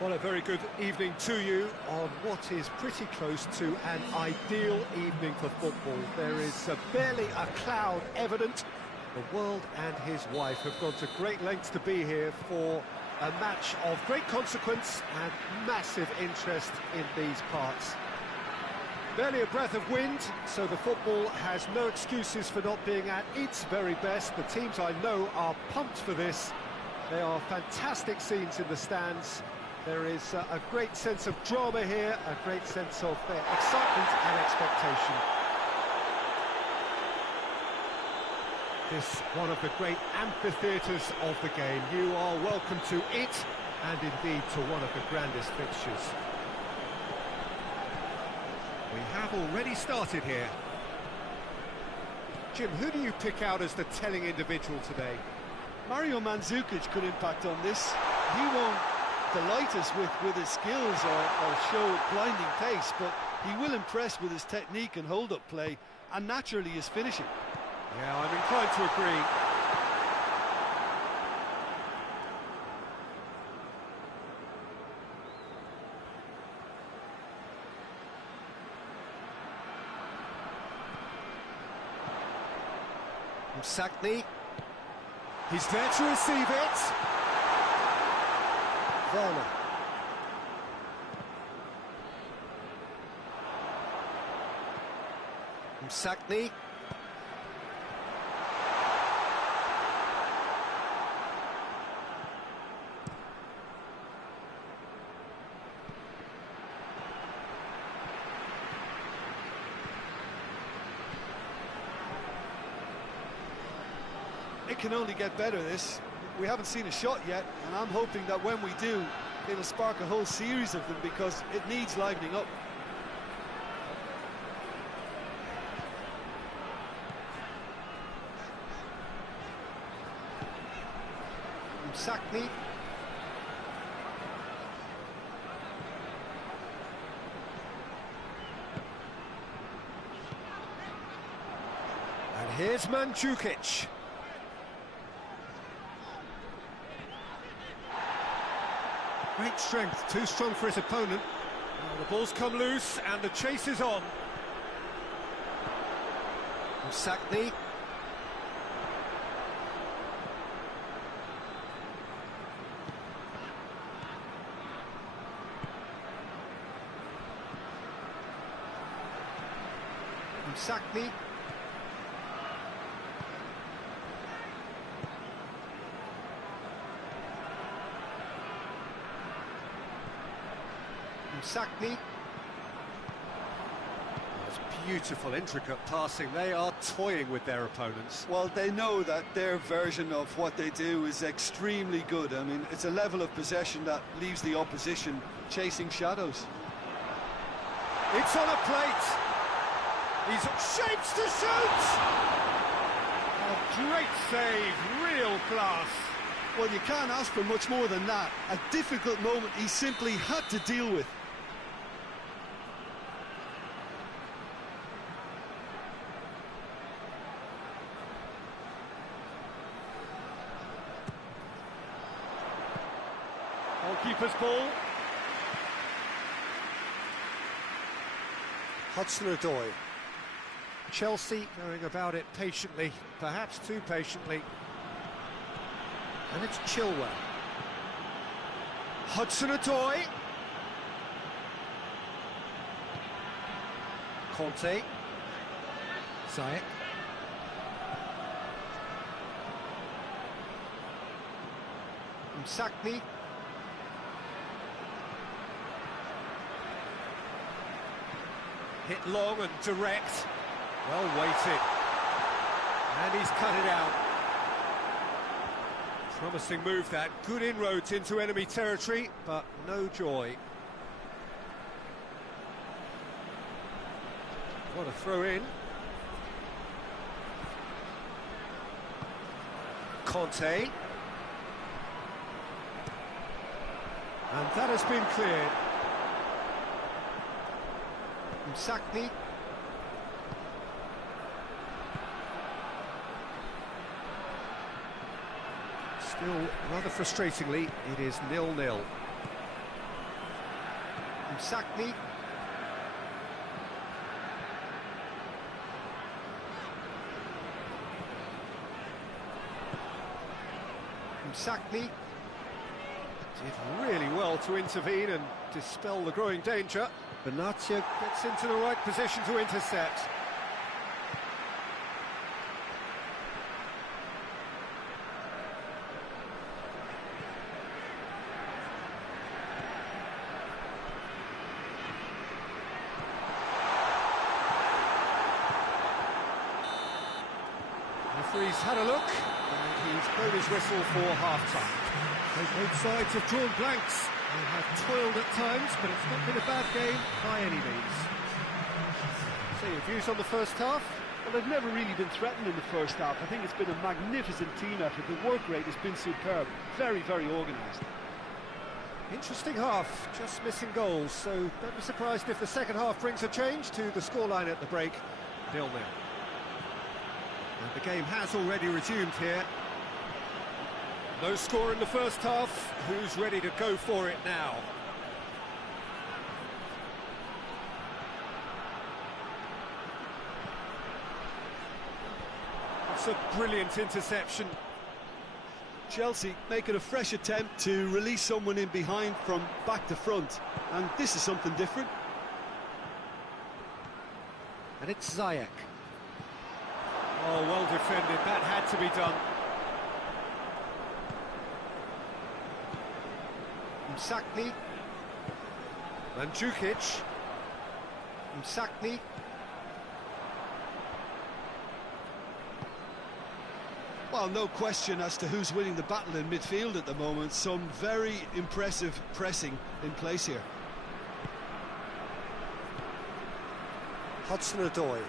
Well, a very good evening to you on what is pretty close to an ideal evening for football. There is barely a cloud evident. The world and his wife have gone to great lengths to be here for a match of great consequence and massive interest in these parts. Barely a breath of wind, so the football has no excuses for not being at its very best. The teams I know are pumped for this. There are fantastic scenes in the stands. There is a great sense of drama here, a great sense of excitement and expectation. This one of the great amphitheatres of the game. You are welcome to it, and indeed to one of the grandest fixtures. We have already started here. Jim, who do you pick out as the telling individual today? Mario Mandzukic could impact on this. He won't delight us with his skills or show blinding pace, but he will impress with his technique and hold-up play, and naturally his finishing. Yeah, I'm inclined to agree. Sackney. He's there to receive it. Werner. Sackney. It can only get better, this. We haven't seen a shot yet, and I'm hoping that when we do, it'll spark a whole series of them, because it needs livening up. Sackney. And here's Mandzukic. Great strength, too strong for his opponent. Well, the ball's come loose and the chase is on. Sackney. Sackney. Sackney. That's beautiful, intricate passing. They are toying with their opponents. Well, they know that their version of what they do is extremely good. I mean, it's a level of possession that leaves the opposition chasing shadows. It's on a plate. He's shapes to shoot. A great save, real class. Well, you can't ask for much more than that. A difficult moment he simply had to deal with. Keeper's ball. Hudson-Odoi. Chelsea going about it patiently, perhaps too patiently. And it's Chilwell. Hudson-Odoi. Conte. Ziyech. Sackney. Hit long and direct. Well weighted. And he's cut it out. Promising move that. Good inroads into enemy territory, but no joy. What a throw in. Conte. And that has been cleared. Sackney. Still, rather frustratingly, it is 0-0. Sakni. Sakni did really well to intervene and dispel the growing danger. Benatia gets into the right position to intercept. The referee's had a look. He's blown his whistle for half-time. Both sides have drawn blanks. They have toiled at times, but it's not been a bad game by any means. So your views on the first half? Well, they've never really been threatened in the first half. I think it's been a magnificent team effort. The work rate has been superb. Very, very organised. Interesting half, just missing goals, so don't be surprised if the second half brings a change to the scoreline at the break, 0-0. And the game has already resumed here. No score in the first half. Who's ready to go for it now? It's a brilliant interception. Chelsea making a fresh attempt to release someone in behind from back to front, and this is something different. And it's Ziyech. Oh, well defended, that had to be done. Sakni. Mandzukic. Sakni. Well, no question as to who's winning the battle in midfield at the moment. Some very impressive pressing in place here. Hudson-Odoi.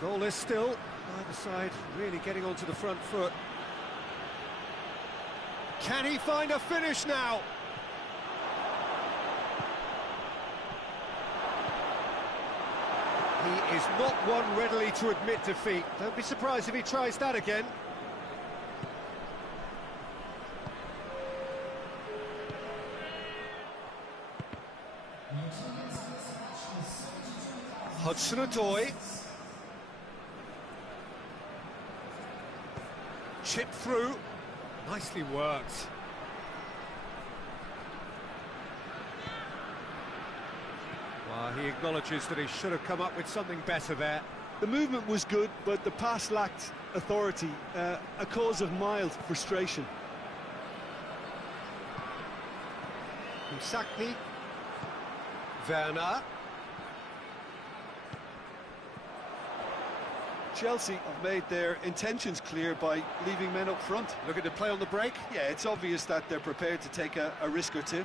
Goalless still. Either side really getting onto the front foot. Can he find a finish now? He is not one readily to admit defeat. Don't be surprised if he tries that again. Hudson-Odoi. Chip through. Nicely worked. Well, he acknowledges that he should have come up with something better there. The movement was good, but the pass lacked authority, a cause of mild frustration. Sakni. Werner. Chelsea have made their intentions clear by leaving men up front. Looking to play on the break. Yeah, it's obvious that they're prepared to take a risk or two.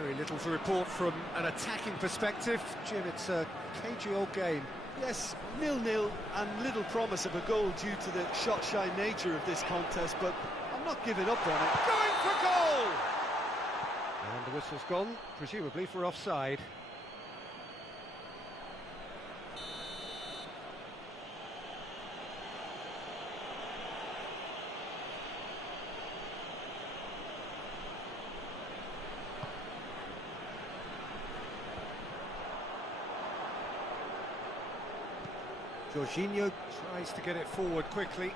Very little to report from an attacking perspective. Jim, it's a cagey old game. Yes, 0-0 and little promise of a goal due to the shot-shy nature of this contest, but I'm not giving up on it. Going for goal! And the whistle's gone, presumably for offside. Jorginho tries to get it forward quickly.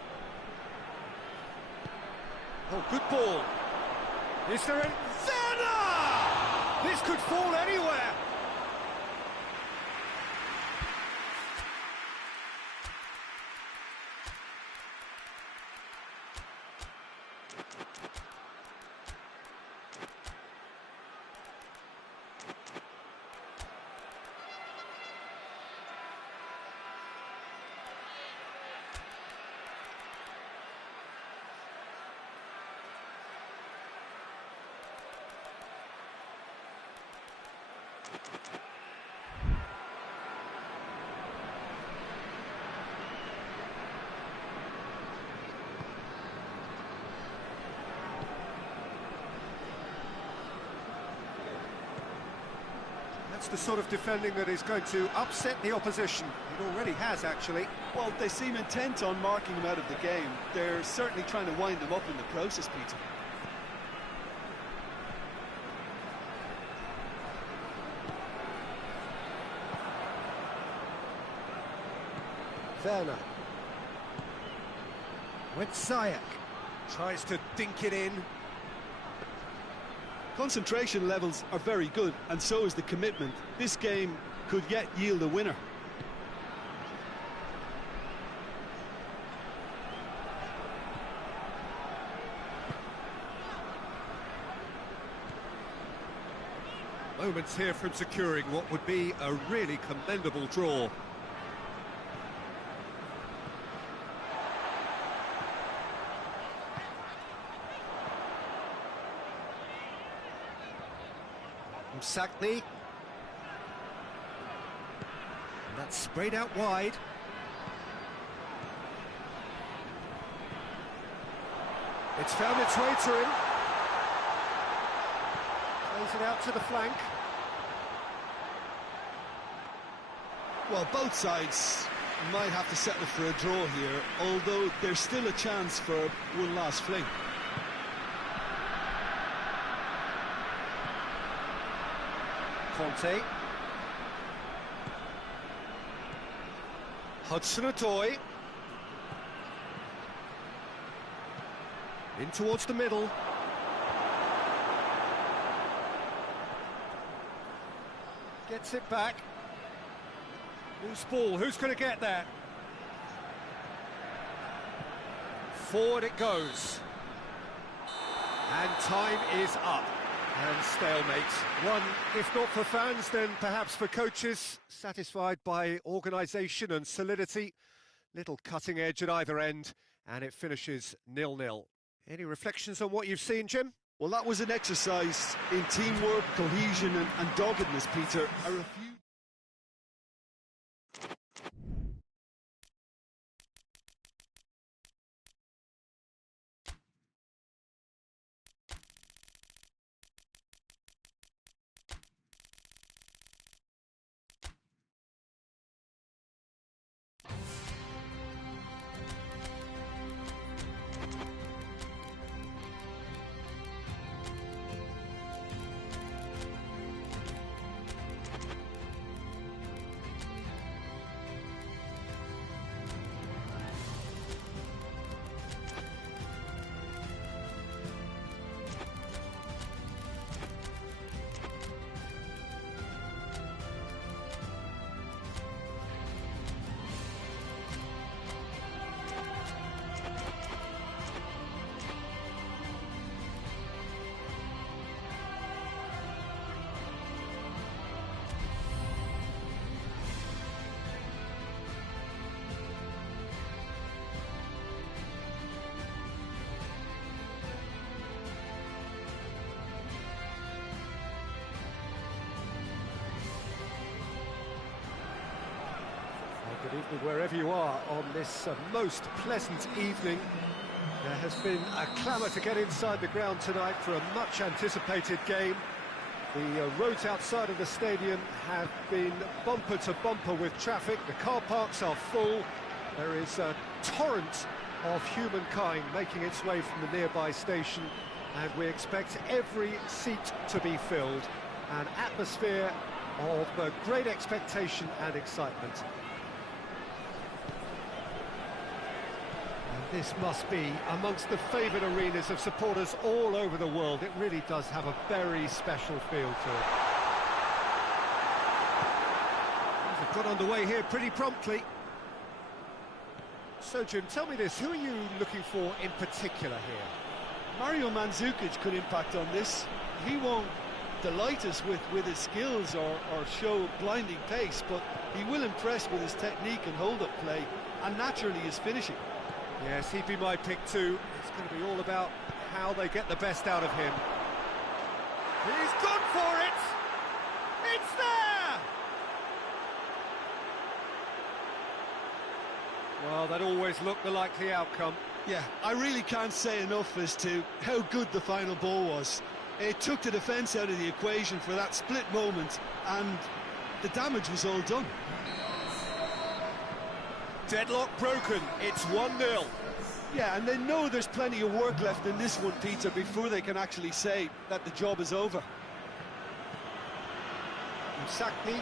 Oh, good ball. Is there a... Werner! This could fall anywhere. That's the sort of defending that is going to upset the opposition. It already has, actually. Well, they seem intent on marking him out of the game. They're certainly trying to wind him up in the process, Peter. Werner. Zayak tries to dink it in. Concentration levels are very good, and so is the commitment. This game could yet yield a winner. Moments here from securing what would be a really commendable draw. Sackney. And that's sprayed out wide. It's found its way to him. Plays it out to the flank. Well, both sides might have to settle for a draw here, although there's still a chance for one last fling. Conte. Hudson-Odoi. In towards the middle. Gets it back. Loose ball, who's going to get that? Forward it goes. And time is up. And stalemate. One, if not for fans, then perhaps for coaches, satisfied by organisation and solidity. Little cutting edge at either end, and it finishes 0-0. Any reflections on what you've seen, Jim? Well, that was an exercise in teamwork, cohesion and doggedness, Peter. I refuse. Good evening wherever you are on this most pleasant evening. There has been a clamour to get inside the ground tonight for a much anticipated game. The roads outside of the stadium have been bumper to bumper with traffic. The car parks are full. There is a torrent of humankind making its way from the nearby station, and we expect every seat to be filled. An atmosphere of great expectation and excitement. This must be amongst the favoured arenas of supporters all over the world. It really does have a very special feel to it. Things have got underway here pretty promptly. So, Jim, tell me this, who are you looking for in particular here? Mario Mandzukic could impact on this. He won't delight us with his skills or show blinding pace, but he will impress with his technique and hold-up play, and naturally his finishing. Yes, he'd be my pick too. It's going to be all about how they get the best out of him. He's gone for it! It's there! Well, that always looked the likely outcome. Yeah, I really can't say enough as to how good the final ball was. It took the defence out of the equation for that split moment, and the damage was all done. Deadlock broken, it's 1-0. Yeah, and they know there's plenty of work left in this one, Peter, before they can actually say that the job is over. Sakni.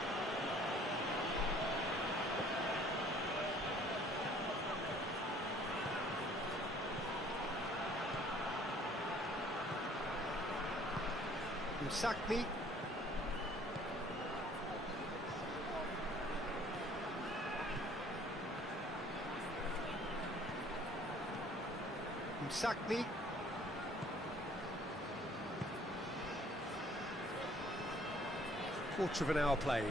Sakni. Sakni. Quarter of an hour played.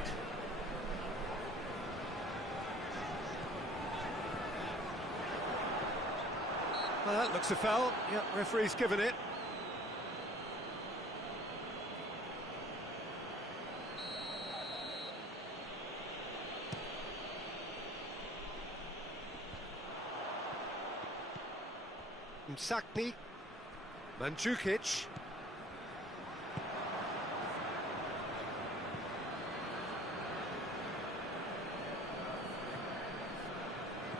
Well, that looks a foul. Yep, referee's given it. Sakni, Mandzukic,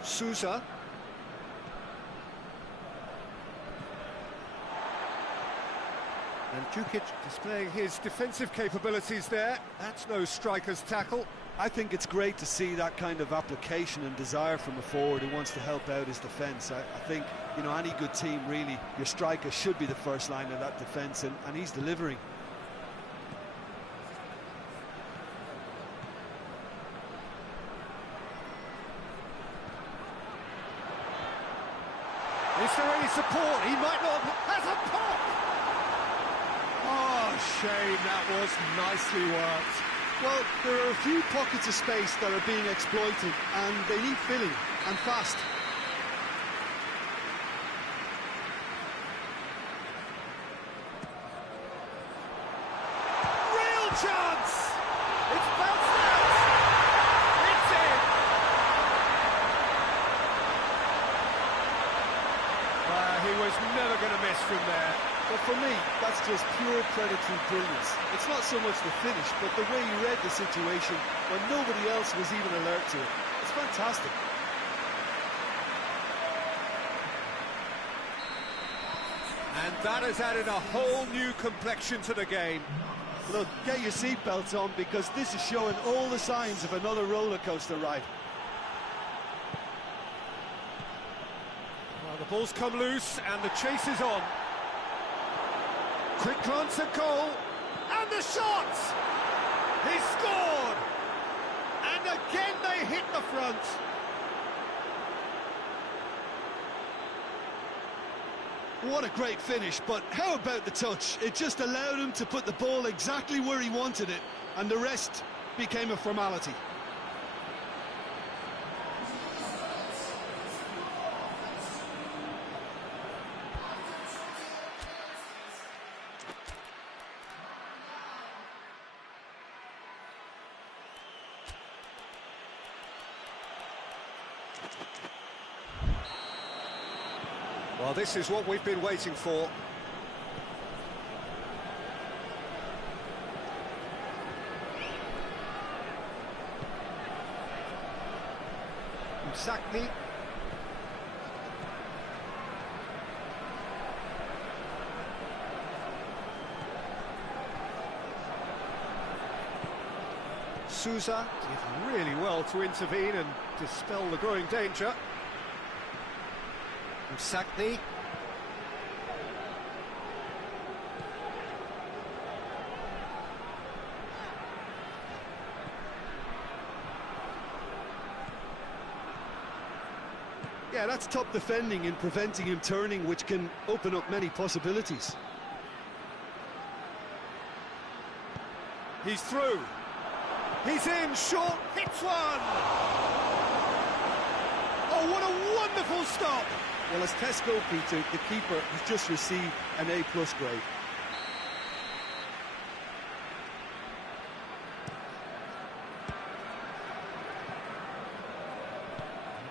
Sousa, Mandzukic displaying his defensive capabilities there. That's no striker's tackle. I think it's great to see that kind of application and desire from a forward who wants to help out his defence. I think, you know, any good team, really, your striker should be the first line of that defence, and he's delivering. Is there any support? He might not. Has a pop! Oh, shame, that was nicely worked. Well, there are a few pockets of space that are being exploited, and they need filling, and fast. Real chance! It's bounced out! It's in! He was never going to miss from there. But for me, that's just pure predatory brilliance. It's not so much the finish, but the way he read the situation when nobody else was even alert to it. It's fantastic. And that has added a whole new complexion to the game. Look, get your seatbelts on, because this is showing all the signs of another roller coaster ride. Well, the ball's come loose and the chase is on. Quick glance at goal, and the shot! He scored! And again they hit the front. What a great finish, but how about the touch? It just allowed him to put the ball exactly where he wanted it, and the rest became a formality. Well, this is what we've been waiting for. Sakni. Sousa did really well to intervene and dispel the growing danger. Sakni. Yeah, that's top defending and preventing him turning, which can open up many possibilities. He's through. He's in, short, hits one! Oh, what a wonderful stop! Well, as tests go, Peter, the keeper has just received an A+ grade.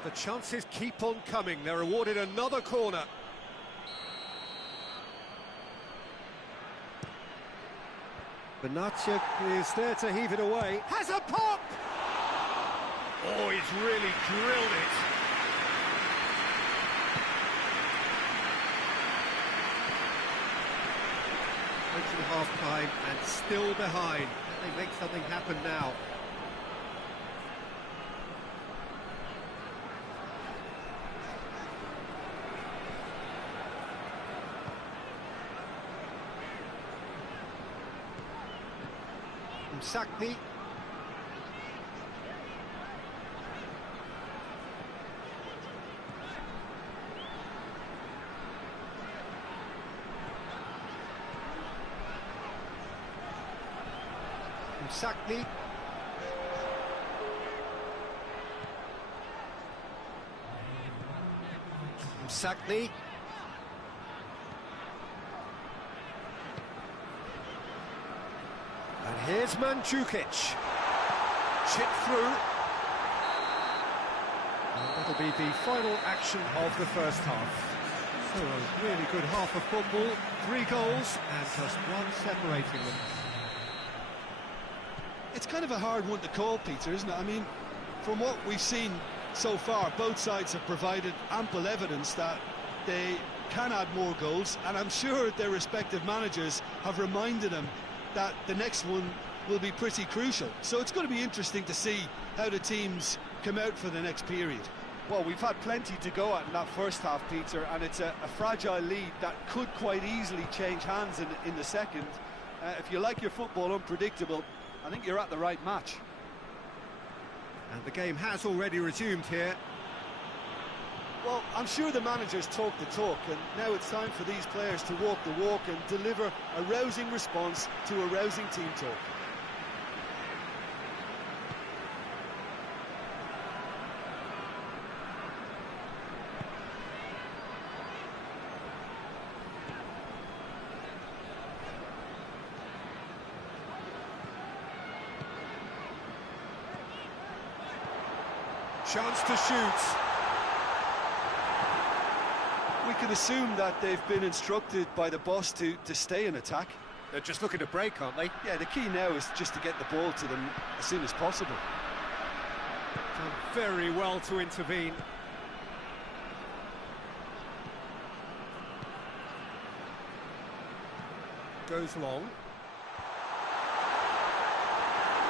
The chances keep on coming. They're awarded another corner. Benatia is there to heave it away. Has a pop! Oh, he's really drilled it. Approaching half-time and still behind. Can they make something happen now? Sakni. Sakni. Sakni. And here's Mandzukic. Chip through. And that'll be the final action of the first half. So a really good half of football, 3 goals and just one separating them. It's kind of a hard one to call, Peter, isn't it? I mean, from what we've seen so far, both sides have provided ample evidence that they can add more goals, and I'm sure their respective managers have reminded them that the next one will be pretty crucial. So it's going to be interesting to see how the teams come out for the next period. Well, we've had plenty to go at in that first half, Peter, and it's a fragile lead that could quite easily change hands in the second. If you like your football unpredictable, I think you're at the right match. And the game has already resumed here. Well, I'm sure the managers talk the talk, and now it's time for these players to walk the walk and deliver a rousing response to a rousing team talk. Chance to shoot. We can assume that they've been instructed by the boss to stay in attack. They're just looking to break, aren't they? Yeah, the key now is just to get the ball to them as soon as possible. Done very well to intervene. Goes long.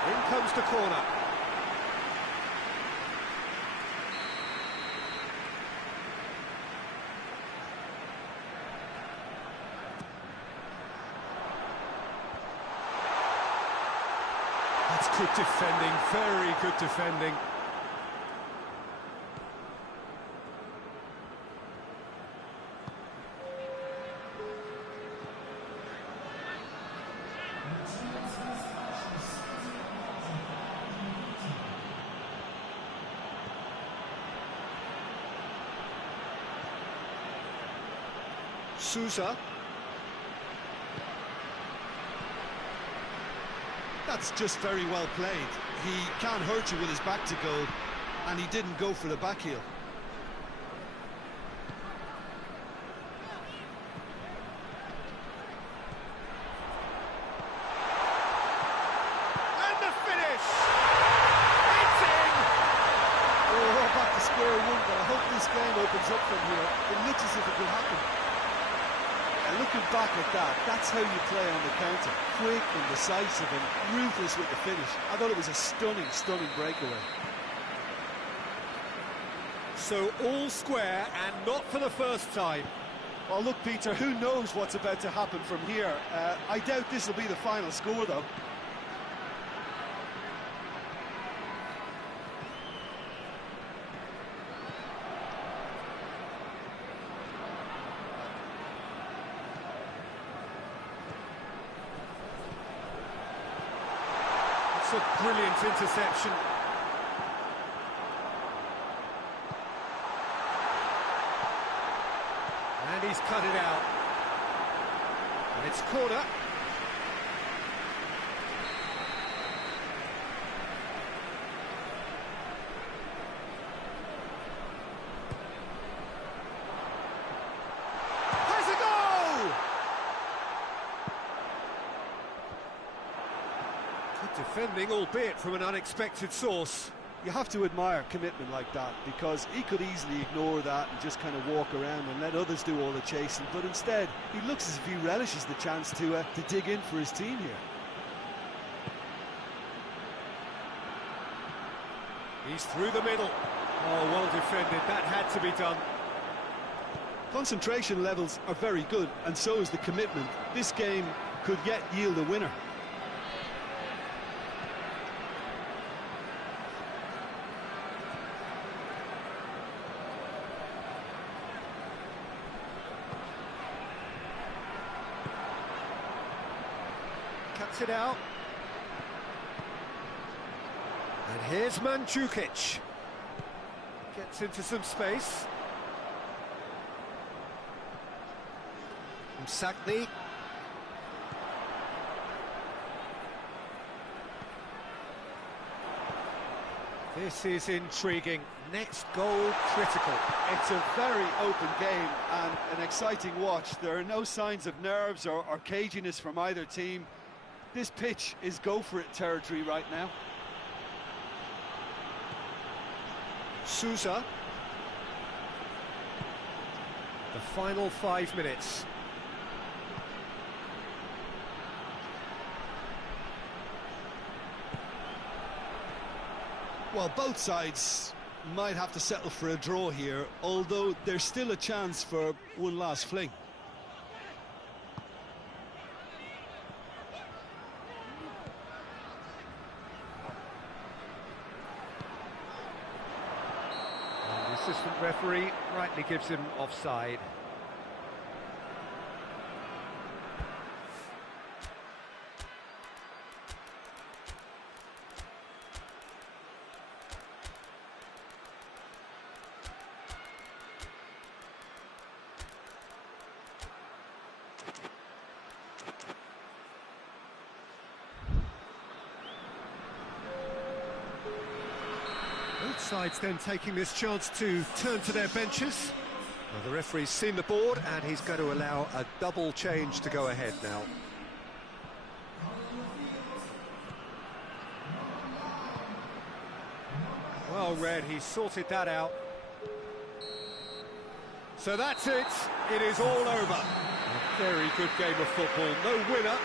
In comes the corner. That's good defending, very good defending. Sousa. That's just very well played. He can't hurt you with his back to goal, and he didn't go for the back heel. And the finish! It's in! Oh, we're back to square one, but I hope this game opens up from here. It looks as if it will happen. And looking back at that, that's how you play on the counter. Quick and decisive and ruthless with the finish. I thought it was a stunning, stunning breakaway. So all square, and not for the first time. Well, look, Peter, who knows what's about to happen from here? I doubt this will be the final score, though. It's a brilliant interception. And he's cut it out. And it's corner. Has a goal! Good defending, albeit from an unexpected source. You have to admire commitment like that, because he could easily ignore that and just kind of walk around and let others do all the chasing, but instead he looks as if he relishes the chance to dig in for his team here. He's through the middle. Oh, well defended, that had to be done. Concentration levels are very good, and so is the commitment. This game could yet yield a winner. Cuts it out. And here's Mandzukic. Gets into some space. Sakni. This is intriguing. Next goal critical. It's a very open game and an exciting watch. There are no signs of nerves or caginess from either team. This pitch is go-for-it territory right now. Sousa. The final 5 minutes. Well, both sides might have to settle for a draw here, although there's still a chance for one last fling. And the assistant referee rightly gives him offside. Both sides then taking this chance to turn to their benches. Well, the referee's seen the board and he's going to allow a double change to go ahead now. Well read, he sorted that out. So that's it, it is all over. A very good game of football, no winner,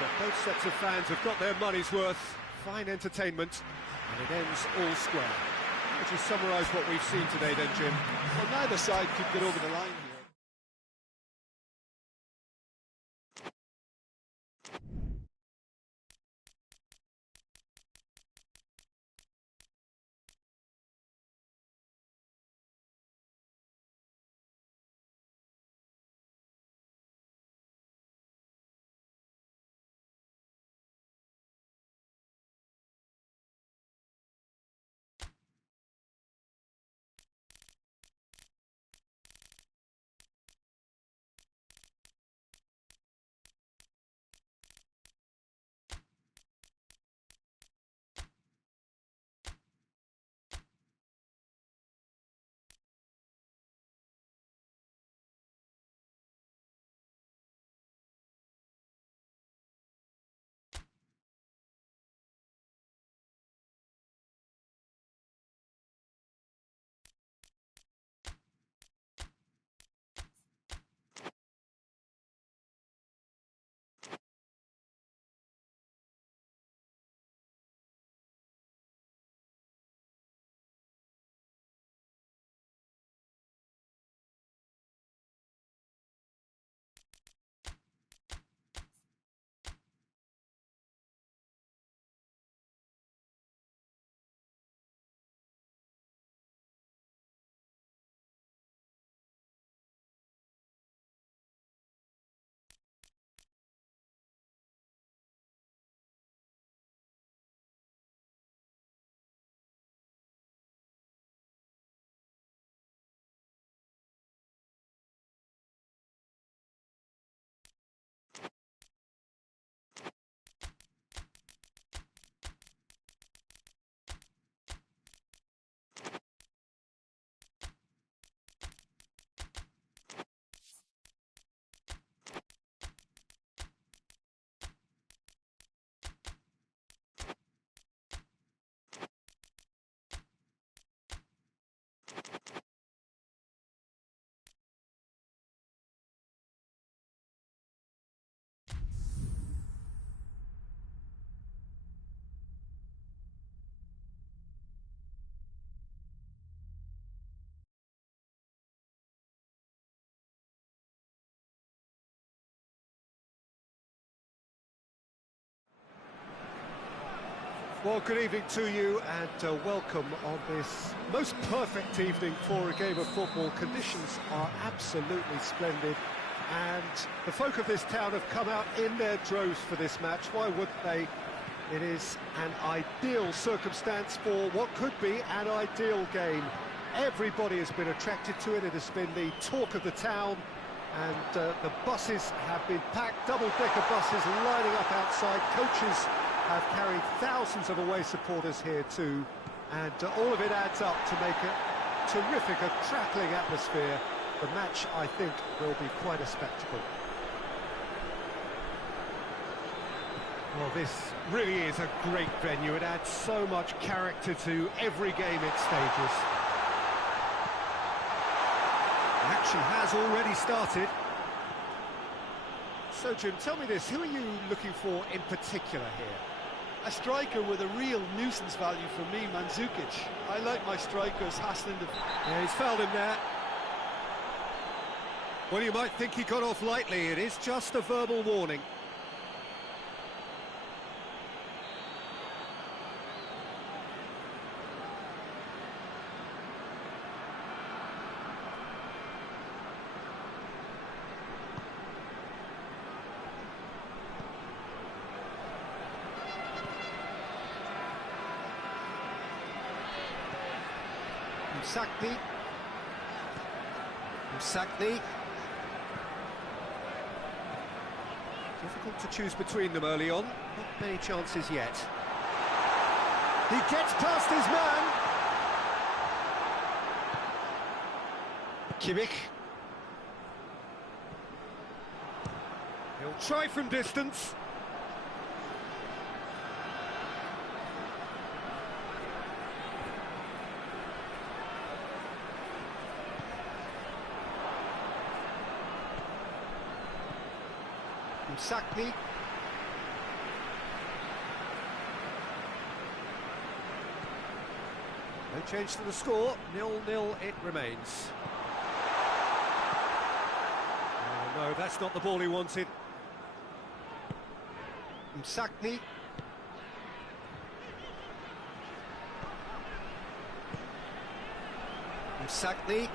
but both sets of fans have got their money's worth. Fine entertainment, and it ends all square. Would you summarise what we've seen today then, Jim? Well, neither side could get over the line here. Well, good evening to you and welcome on this most perfect evening for a game of football. Conditions are absolutely splendid and the folk of this town have come out in their droves for this match. Why wouldn't they? It is an ideal circumstance for what could be an ideal game. Everybody has been attracted to it. It has been the talk of the town and the buses have been packed, double-decker buses lining up outside. Coaches have carried thousands of away supporters here too, and all of it adds up to make a terrific, a crackling atmosphere. The match, I think, will be quite a spectacle. Well, this really is a great venue. It adds so much character to every game it stages. Action has already started. So, Jim, tell me this, who are you looking for in particular here? A striker with a real nuisance value for me, Mandzukic. I like my strikers hassling the... Yeah, he's fouled him there. Well, you might think he got off lightly. It is just a verbal warning. Sakni. Difficult to choose between them early on. Not many chances yet. He gets past his man. Kimmich. He'll try from distance. Sakni. No change to the score, 0-0 it remains. Oh, no, that's not the ball he wanted. Sakni. Sakni.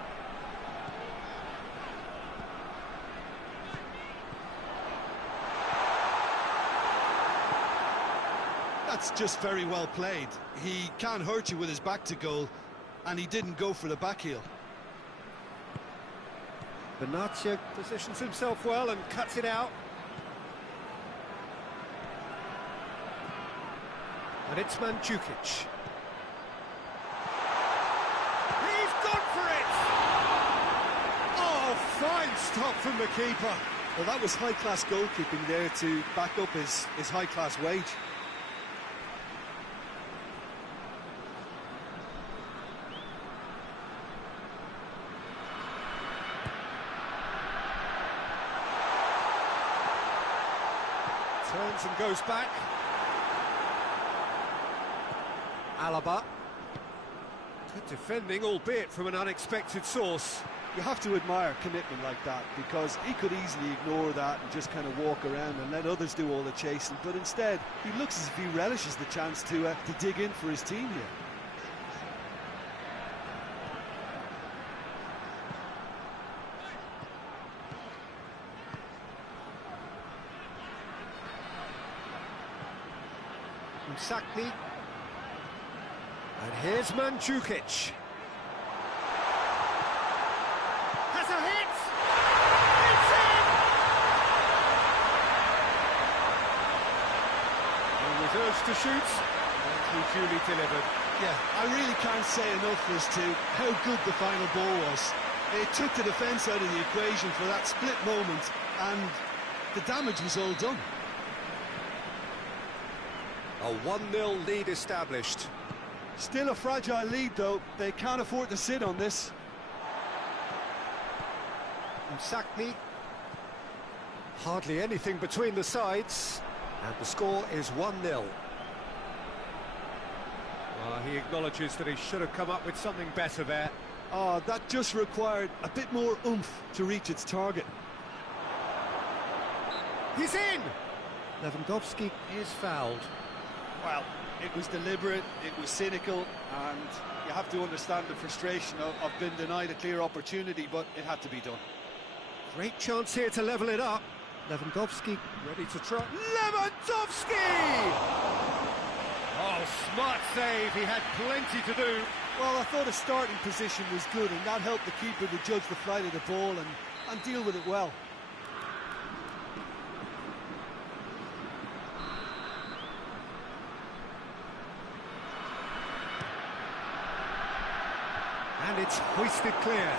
That's just very well played. He can't hurt you with his back to goal, and he didn't go for the back heel. Benatia positions himself well and cuts it out. And it's Mandzukic. He's gone for it! Oh, fine stop from the keeper. Well, that was high-class goalkeeping there to back up his high-class wage. Turns and goes back. Alaba. Good defending, albeit from an unexpected source. You have to admire commitment like that, because he could easily ignore that and just kind of walk around and let others do all the chasing, but instead he looks as if he relishes the chance to dig in for his team here. Sakni. And here's Mandzukic. Has a hit! It's in! He was urged to shoot, and he duly delivered. Yeah, I really can't say enough as to how good the final ball was. It took the defence out of the equation for that split moment, and the damage was all done. A 1-0 lead established. Still a fragile lead, though. They can't afford to sit on this. Sakni. Hardly anything between the sides. And the score is 1-0. He acknowledges that he should have come up with something better there. Oh, that just required a bit more oomph to reach its target. He's in! Lewandowski is fouled. Well, it was deliberate, it was cynical, and you have to understand the frustration of being denied a clear opportunity, but it had to be done. Great chance here to level it up. Lewandowski ready to try. Lewandowski! Oh, smart save. He had plenty to do. Well, I thought his starting position was good, and that helped the keeper to judge the flight of the ball and deal with it well. And it's hoisted clear.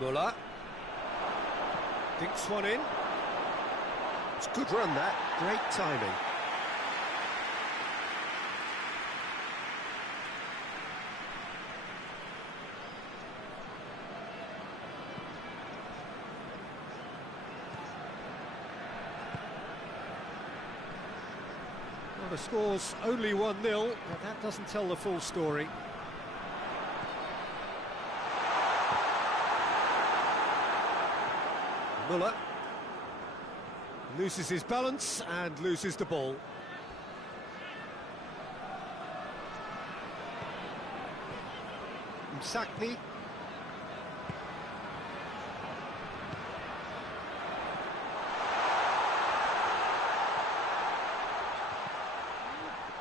Muller. Dinks one in. It's a good run, that. Great timing. Well, the score's only 1-0, but that doesn't tell the full story. Muller loses his balance and loses the ball. Msakni.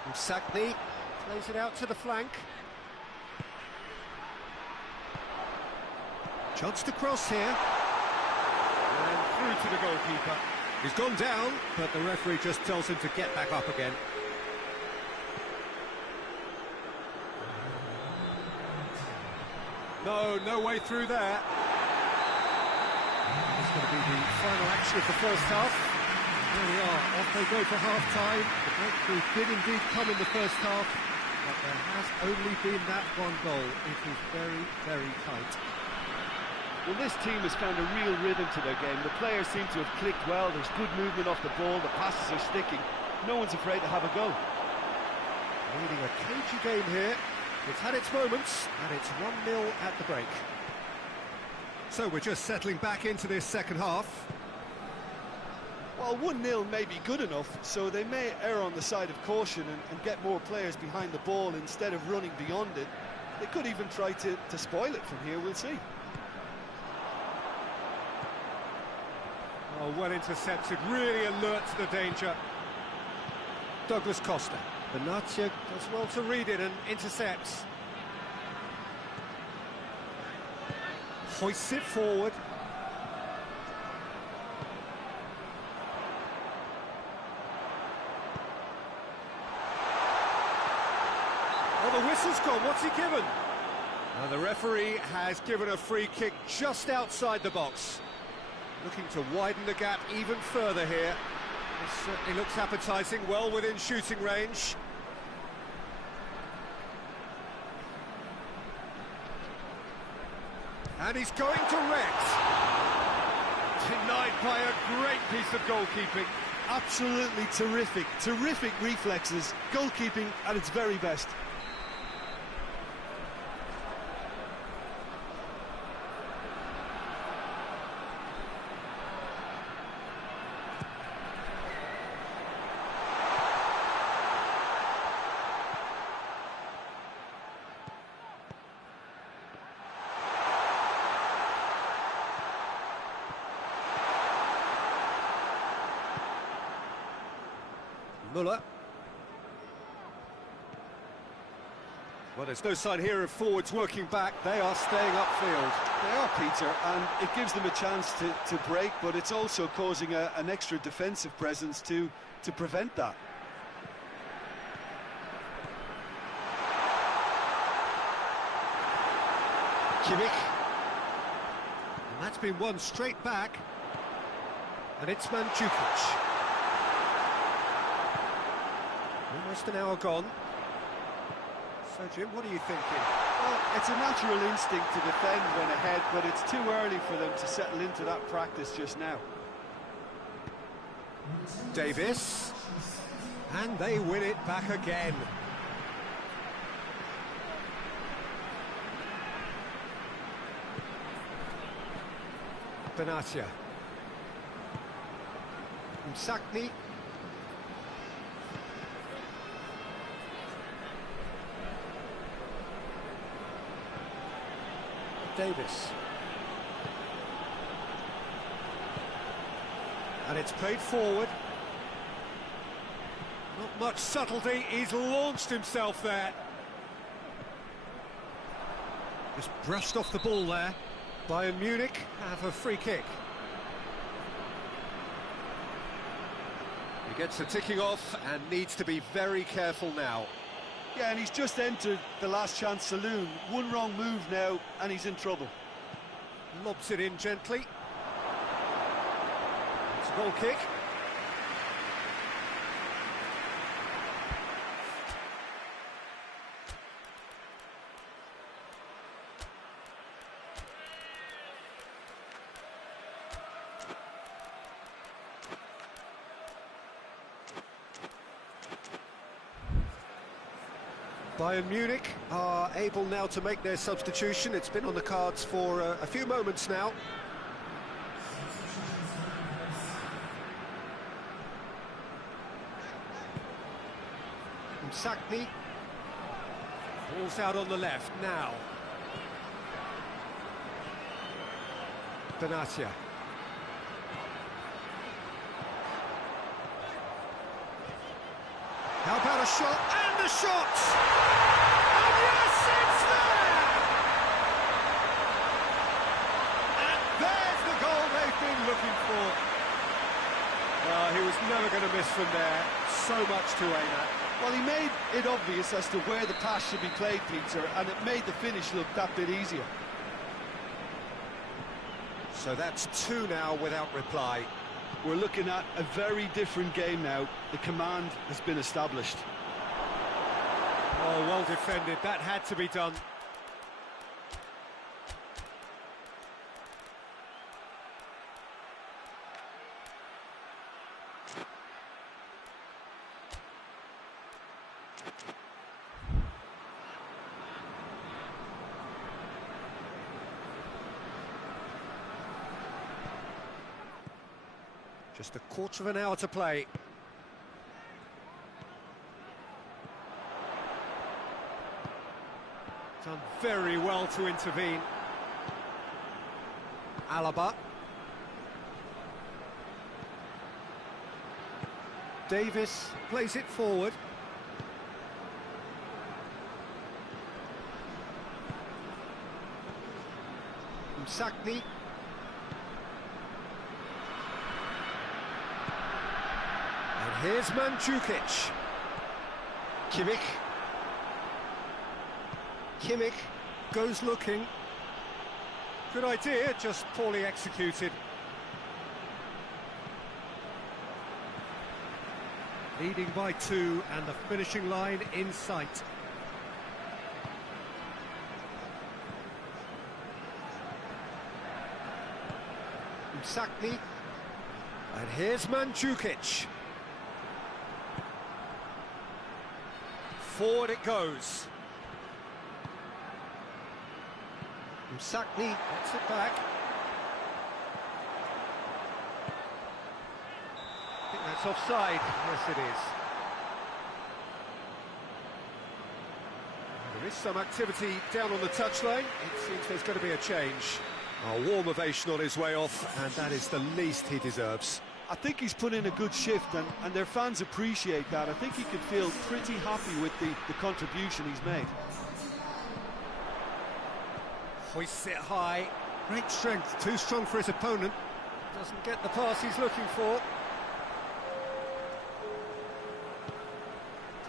Msakni plays it out to the flank. Chance to cross here. And through to the goalkeeper. He's gone down, but the referee just tells him to get back up again. No way through there. This is going to be the final action of the first half. There we are, off they go for half-time. The breakthrough did indeed come in the first half, but there has only been that one goal. It is very, very tight. Well, this team has found a real rhythm to their game. The players seem to have clicked well. There's good movement off the ball. The passes are sticking. No one's afraid to have a go. Leading a cagey game here. It's had its moments, and it's 1-0 at the break. So we're just settling back into this second half. Well, 1-0 may be good enough, so they may err on the side of caution and get more players behind the ball instead of running beyond it. They could even try to spoil it from here, we'll see. Oh, well intercepted, really alert to the danger. Douglas Costa. Benatia does well to read it and intercepts. Hoists it forward. Oh, the whistle's gone. What's he given? Now, the referee has given a free kick just outside the box. Looking to widen the gap even further here. This certainly looks appetising, well within shooting range. And he's going direct. Denied by a great piece of goalkeeping. Absolutely terrific, terrific reflexes. Goalkeeping at its very best. Muller. Well, there's no sign here of forwards working back. They are staying upfield. They are, Peter, and it gives them a chance to break, but it's also causing an extra defensive presence to prevent that. Kimmich. And that's been won straight back. And it's Mandzukic. Almost an hour gone. So, Jim, what are you thinking? Well, it's a natural instinct to defend when ahead, but it's too early for them to settle into that practice just now. Davis. And they win it back again. Benatia. Sakni. Davis. And it's played forward. Not much subtlety, he's launched himself there. Just brushed off the ball there. Bayern Munich have a free kick. He gets the ticking off and needs to be very careful now. Yeah, and he's just entered the last chance saloon. One wrong move now, and he's in trouble. Lobs it in gently. It's a goal kick. Bayern Munich are able now to make their substitution. It's been on the cards for a few moments now. Sakni. Ball's out on the left now. Benatia. How about a shot? And the shot! And yes, it's there! And there's the goal they've been looking for. He was never going to miss from there. So much to aim at. Well, he made it obvious as to where the pass should be played, Peter, and it made the finish look that bit easier. So that's two now without reply. We're looking at a very different game now. The command has been established. Oh, well defended. That had to be done. Just a quarter of an hour to play. Done very well to intervene. Alaba. Davis plays it forward. Sakni. And here's Mandzukic. Kimmich goes looking. Good idea, just poorly executed. Leading by 2 and the finishing line in sight. Sakni. And here's Mandzukic. Forward it goes. Sakni gets it back. I think that's offside. Yes, it is. There is some activity down on the touchline. It seems there's going to be a change. A warm ovation on his way off, and that is the least he deserves. I think he's put in a good shift, and their fans appreciate that. I think he can feel pretty happy with the contribution he's made. Hoists it high. Great strength, too strong for his opponent. Doesn't get the pass he's looking for.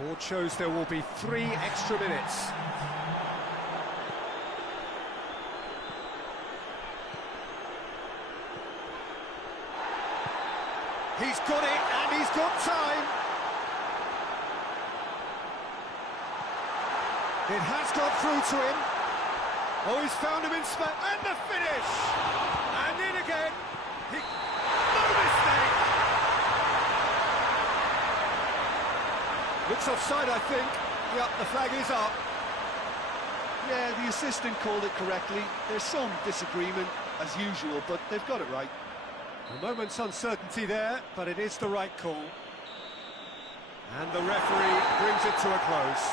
Board shows there will be 3 extra minutes. He's got it, and he's got time. It has got through to him. Oh, he's found him in space, and the finish! And in again. No mistake! Looks offside, I think. Yep, the flag is up. Yeah, the assistant called it correctly. There's some disagreement, as usual, but they've got it right. A moment's uncertainty there, but it is the right call. And the referee brings it to a close.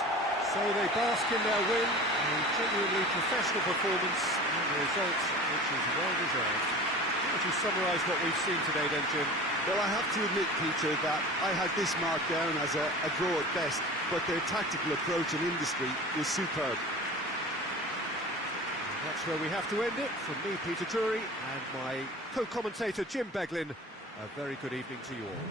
So they bask in their win, a genuinely professional performance, and the result which is well deserved. How would you summarise what we've seen today then, Jim? Well, I have to admit, Peter, that I had this marked down as a draw at best, but their tactical approach and industry was superb. And that's where we have to end it. From me, Peter Drury, and my co-commentator, Jim Beglin, a very good evening to you all.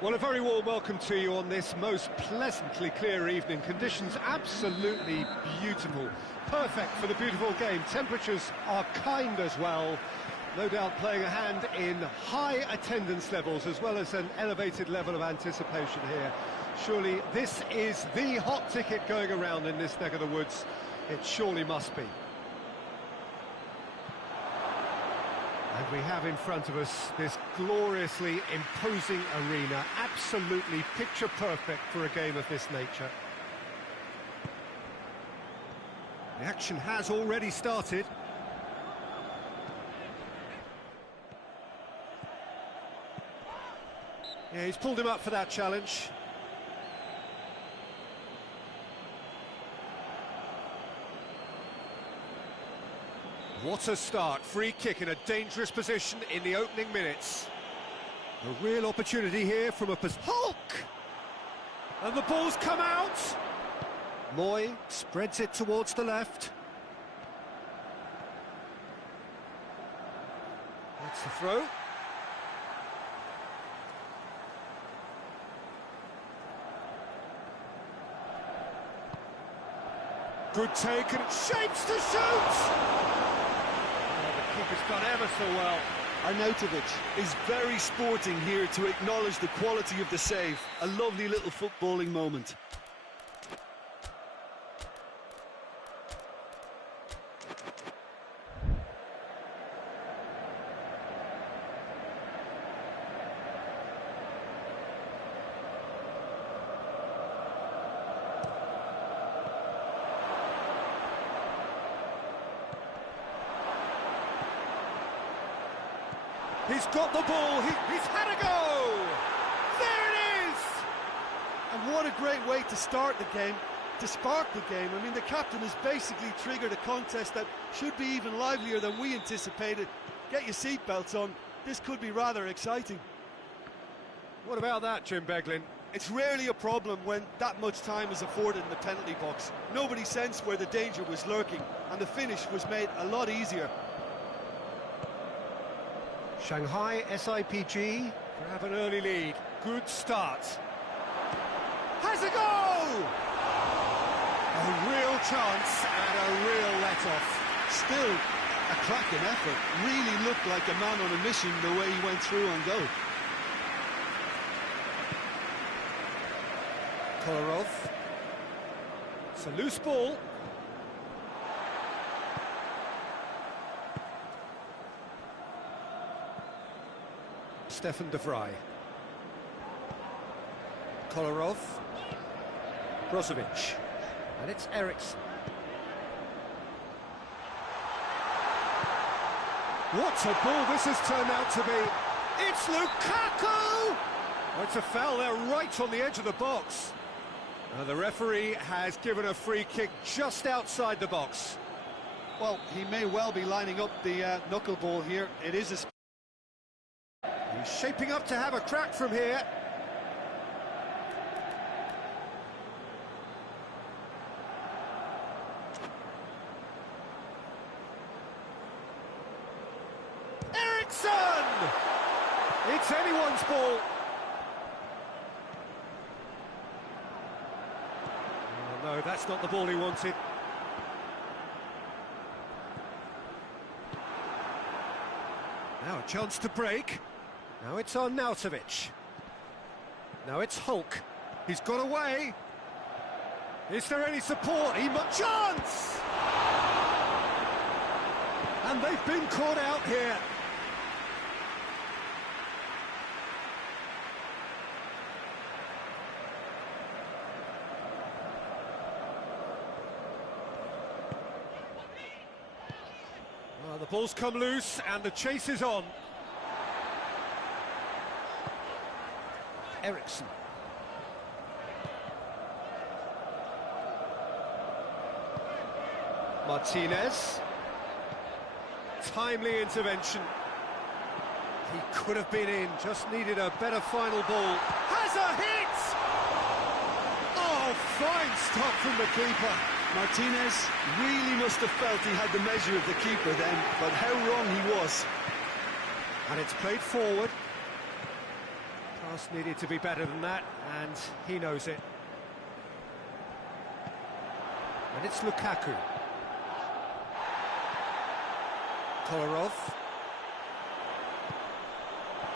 Well, a very warm welcome to you on this most pleasantly clear evening. Conditions absolutely beautiful. Perfect for the beautiful game. Temperatures are kind as well. No doubt playing a hand in high attendance levels as well as an elevated level of anticipation here. Surely this is the hot ticket going around in this neck of the woods. It surely must be. And we have in front of us this gloriously imposing arena, absolutely picture perfect for a game of this nature. The action has already started. Yeah, he's pulled him up for that challenge. What a start, free kick in a dangerous position in the opening minutes. A real opportunity here from a Hulk! And the ball's come out! Moy spreads it towards the left. That's the throw. Good take and it shapes to shoot! Keeper's done ever so well. Arnautovic is very sporting here to acknowledge the quality of the save. A lovely little footballing moment. He's got the ball, he's had a go! There it is! And what a great way to start the game, to spark the game. I mean, the captain has basically triggered a contest that should be even livelier than we anticipated. Get your seatbelts on, this could be rather exciting. What about that, Jim Beglin? It's rarely a problem when that much time is afforded in the penalty box. Nobody sensed where the danger was lurking, and the finish was made a lot easier. Shanghai SIPG grab an early lead. Good start. Has a goal! A real chance and a real let-off. Still a cracking effort. Really looked like a man on a mission the way he went through on goal. Kolarov. It's a loose ball. Stefan de Vrij. Kolarov. Brozovic. And it's Eriksson. What a ball this has turned out to be. It's Lukaku! Oh, it's a foul there right on the edge of the box. The referee has given a free kick just outside the box. Well, he may well be lining up the knuckleball here. It is a... He's shaping up to have a crack from here. Eriksson! It's anyone's ball. Oh, no, that's not the ball he wanted. Now a chance to break. Now it's on Nautovic. Now it's Hulk. He's got away. Is there any support? He must... Chance! And they've been caught out here. The ball's come loose and the chase is on. Eriksson. Martinez. Timely intervention. He could have been in, just needed a better final ball. Has a hit! Oh, fine stop from the keeper. Martinez really must have felt he had the measure of the keeper then, but how wrong he was. And it's played forward. Pass needed to be better than that, and he knows it. And it's Lukaku. Kolarov.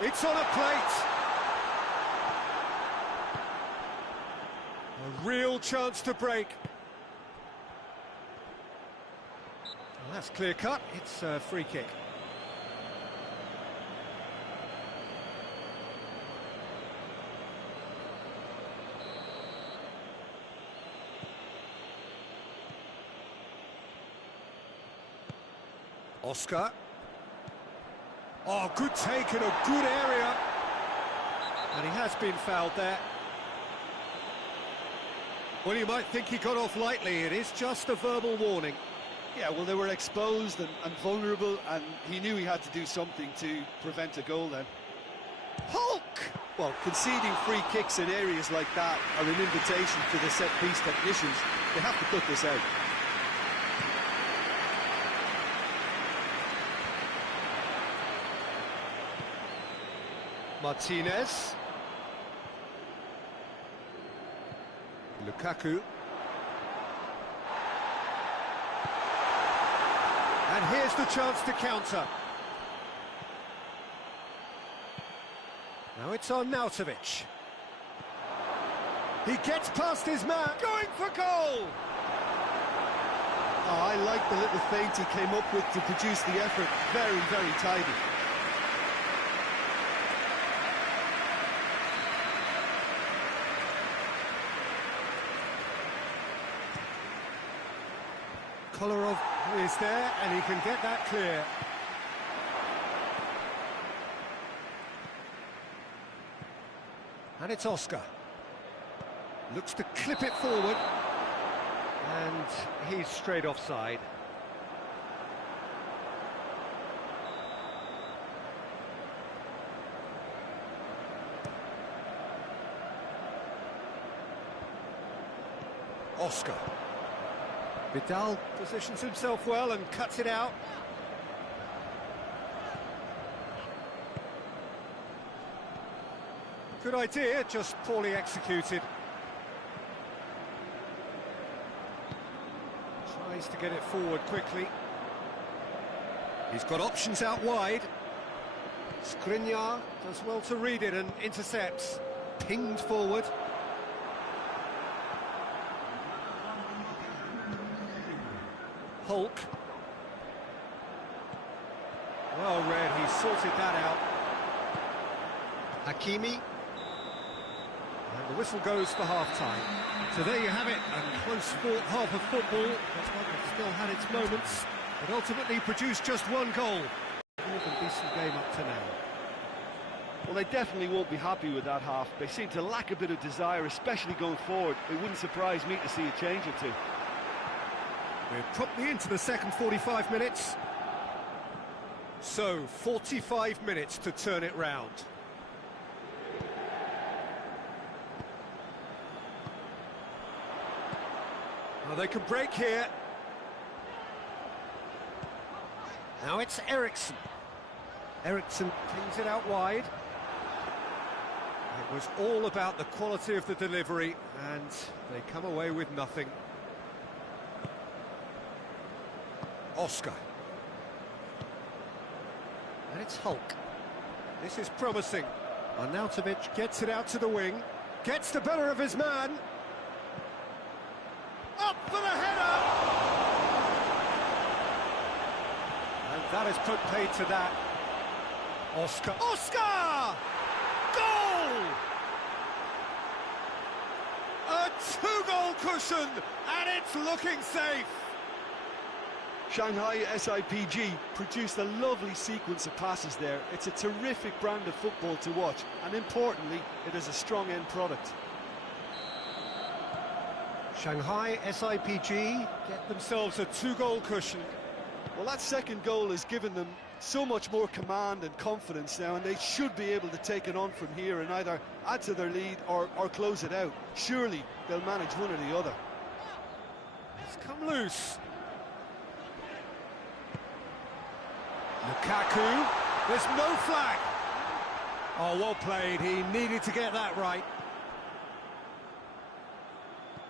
It's on a plate. A real chance to break. Well, that's clear cut. It's a free kick. Oscar. Oh, good take in a good area. And he has been fouled there. Well, you might think he got off lightly. It is just a verbal warning. Yeah, well, they were exposed and vulnerable, and he knew he had to do something to prevent a goal then. Hulk! Well, conceding free kicks in areas like that are an invitation to the set-piece technicians. They have to cut this out. Martinez. Lukaku. And here's the chance to counter. Now it's on Nautovic. He gets past his man, going for goal! Oh, I like the little feint he came up with to produce the effort. Very, very tidy. Kolarov is there, and he can get that clear. And it's Oscar. Looks to clip it forward. And he's straight offside. Oscar. Vidal positions himself well and cuts it out. Good idea, just poorly executed. Tries to get it forward quickly. He's got options out wide. Skriniar does well to read it and intercepts. Pinged forward. Hulk. Well read, he sorted that out. Hakimi. And the whistle goes for half-time. So there you have it, a close-fought half of football. That one has still had its moments, but ultimately produced just one goal. More than decent game up to now. Well, they definitely won't be happy with that half. They seem to lack a bit of desire, especially going forward. It wouldn't surprise me to see a change or two. We're promptly into the second 45 minutes. So, 45 minutes to turn it round. Well, they can break here. Now it's Eriksson. Eriksson pings it out wide. It was all about the quality of the delivery, and they come away with nothing. Oscar. And it's Hulk. This is promising. Arnautovic gets it out to the wing. Gets the better of his man. Up for the header! And that is put paid to that. Oscar. Oscar! Goal! A two-goal cushion, and it's looking safe. Shanghai SIPG produced a lovely sequence of passes there. It's a terrific brand of football to watch, and importantly, it is a strong end product. Shanghai SIPG get themselves a two-goal cushion. Well, that second goal has given them so much more command and confidence now, and they should be able to take it on from here and either add to their lead or close it out. Surely they'll manage one or the other. It's come loose. Lukaku, there's no flag. Oh, well played, he needed to get that right.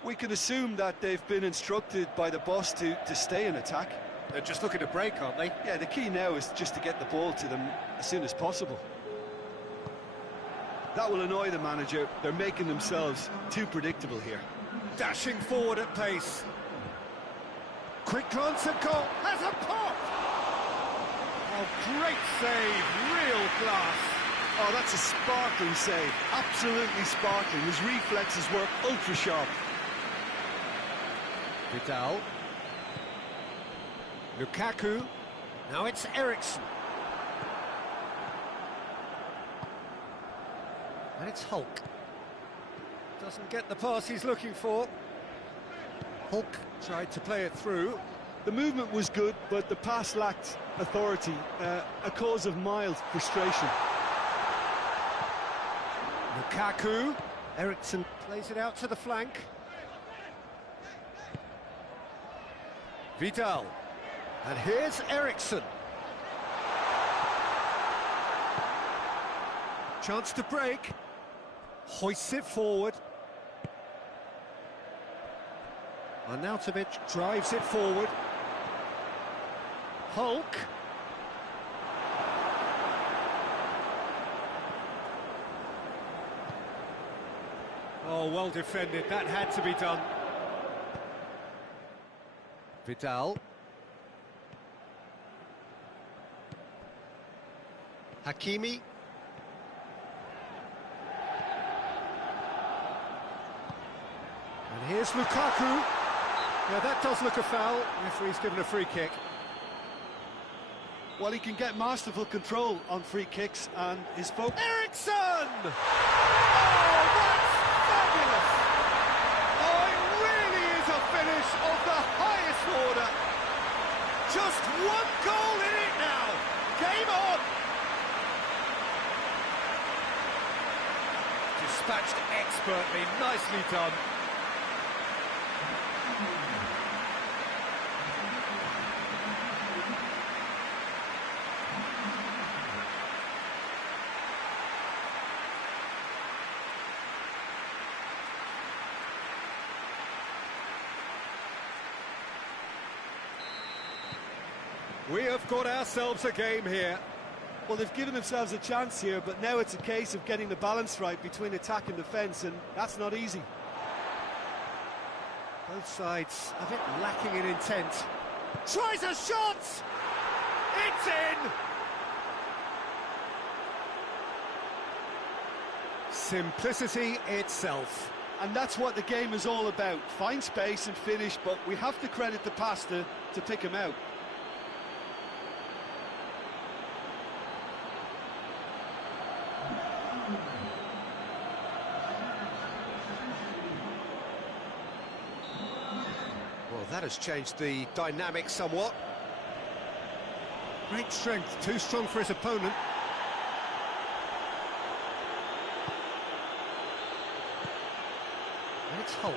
We can assume that they've been instructed by the boss to stay in attack. They're just looking to break, aren't they? Yeah, the key now is just to get the ball to them as soon as possible. That will annoy the manager. They're making themselves too predictable here. Dashing forward at pace. Quick glance at goal, has a pop! Oh, great save, real class. Oh, that's a sparkling save, absolutely sparkling. His reflexes were ultra sharp. Vidal. Lukaku. Now it's Eriksson. And it's Hulk. Doesn't get the pass he's looking for. Hulk tried to play it through. The movement was good, but the pass lacked authority, a cause of mild frustration. Lukaku. Eriksson plays it out to the flank. Vidal. And here's Eriksson. Chance to break. Hoists it forward. Arnautovic drives it forward. Hulk. Oh, well defended. That had to be done. Vidal. Hakimi. And here's Lukaku. Yeah, that does look a foul. Referee's given a free kick. Well, he can get masterful control on free kicks, and his focus... Eriksson! Oh, that's fabulous! Oh, it really is a finish of the highest order. Just one goal in it now. Game on! Dispatched expertly, nicely done. We have got ourselves a game here. Well, they've given themselves a chance here, but now it's a case of getting the balance right between attack and defence, and that's not easy. Both sides a bit lacking in intent. Tries a shot! It's in! Simplicity itself. And that's what the game is all about. Find space and finish, but we have to credit the pass to pick him out. Well, that has changed the dynamic somewhat. Great strength, too strong for his opponent. And it's Hulk.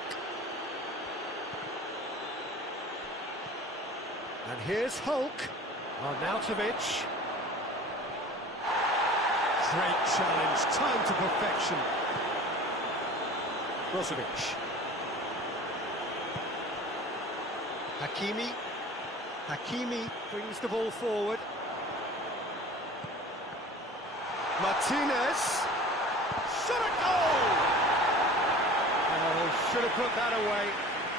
And here's Hulk. Arnautovic. Great challenge, time to perfection. Brozovic. Hakimi brings the ball forward. Martinez. Shot a goal! Oh, should have put that away.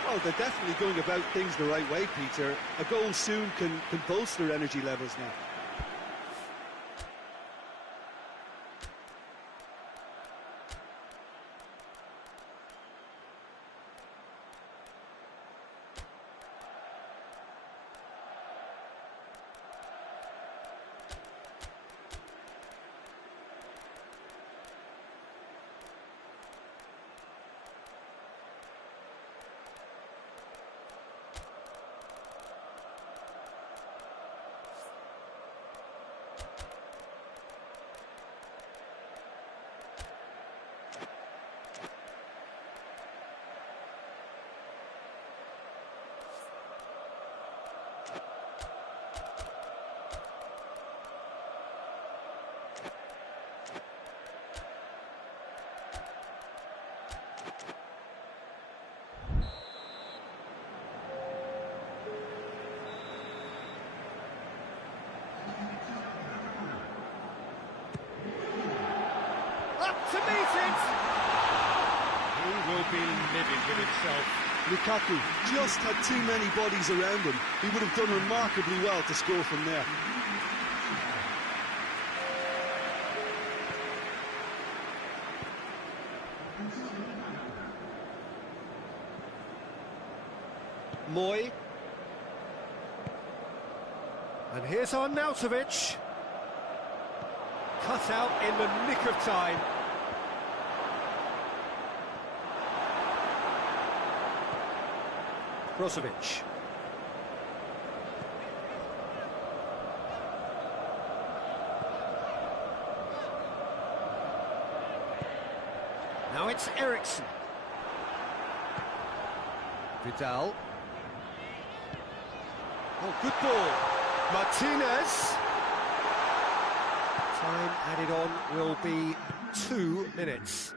Oh, they're definitely going about things the right way, Peter. A goal soon can bolster energy levels now. To meet it! He will be livid with himself. Lukaku just had too many bodies around him. He would have done remarkably well to score from there. Moy. And here's Arnautovic. Cut out in the nick of time. Brozovic. Now it's Eriksen. Vidal. Oh, good ball. Martinez. Time added on will be 2 minutes.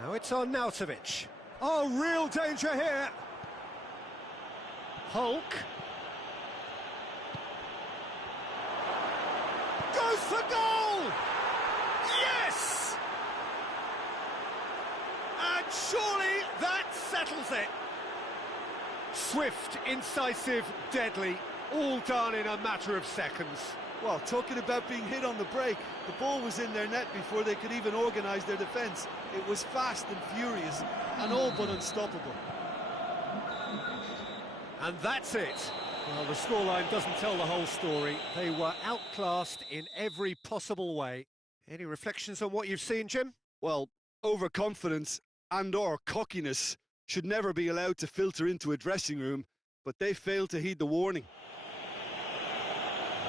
Now it's Arnautovic. Oh, real danger here. Hulk. Goes for goal! Yes! And surely that settles it. Swift, incisive, deadly, all done in a matter of seconds. Well, talking about being hit on the break, the ball was in their net before they could even organise their defence. It was fast and furious, and all but unstoppable. And that's it. Well, the scoreline doesn't tell the whole story. They were outclassed in every possible way. Any reflections on what you've seen, Jim? Well, overconfidence and or cockiness should never be allowed to filter into a dressing room, but they failed to heed the warning.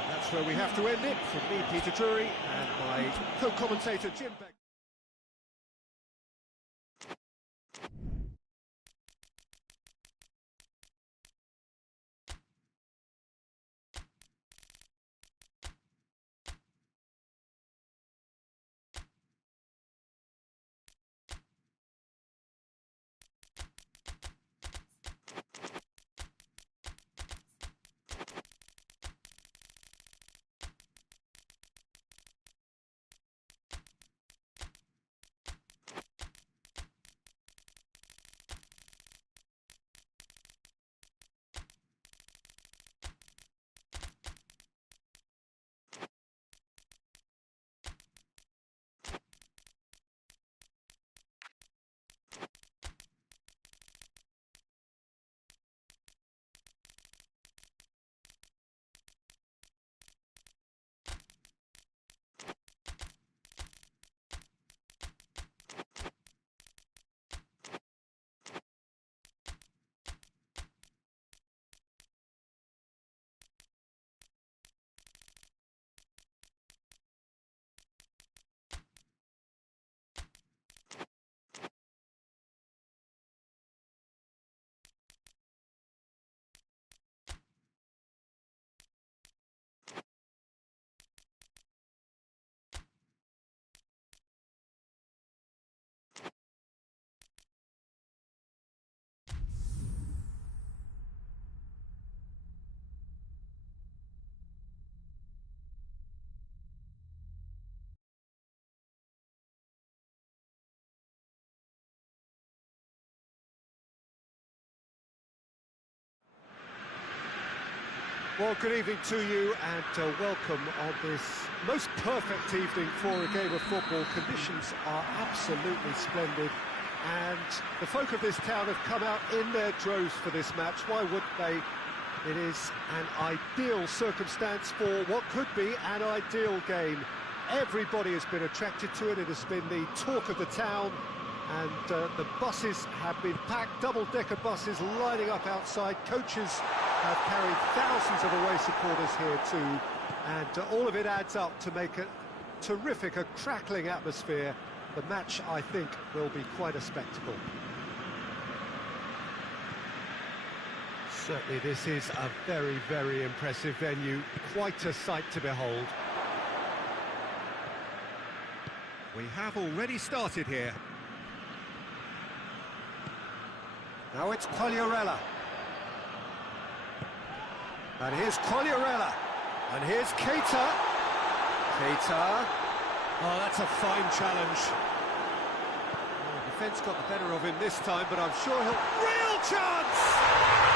And that's where we have to end it. From me, Peter Drury, and my co-commentator, Jim Beck. Well, good evening to you, and welcome on this most perfect evening for a game of football. Conditions are absolutely splendid, and the folk of this town have come out in their droves for this match. Why wouldn't they? It is an ideal circumstance for what could be an ideal game. Everybody has been attracted to it. It has been the talk of the town, and the buses have been packed, double-decker buses lining up outside. Coaches have carried thousands of away supporters here too, and all of it adds up to make a terrific, a crackling atmosphere. The match, I think, will be quite a spectacle. Certainly this is a very, very impressive venue, quite a sight to behold. We have already started here. Now it's Quagliarella. And here's Quagliarella. And here's Keita. Keita. Oh, that's a fine challenge. Oh, the defence got the better of him this time, but I'm sure he'll... Real chance!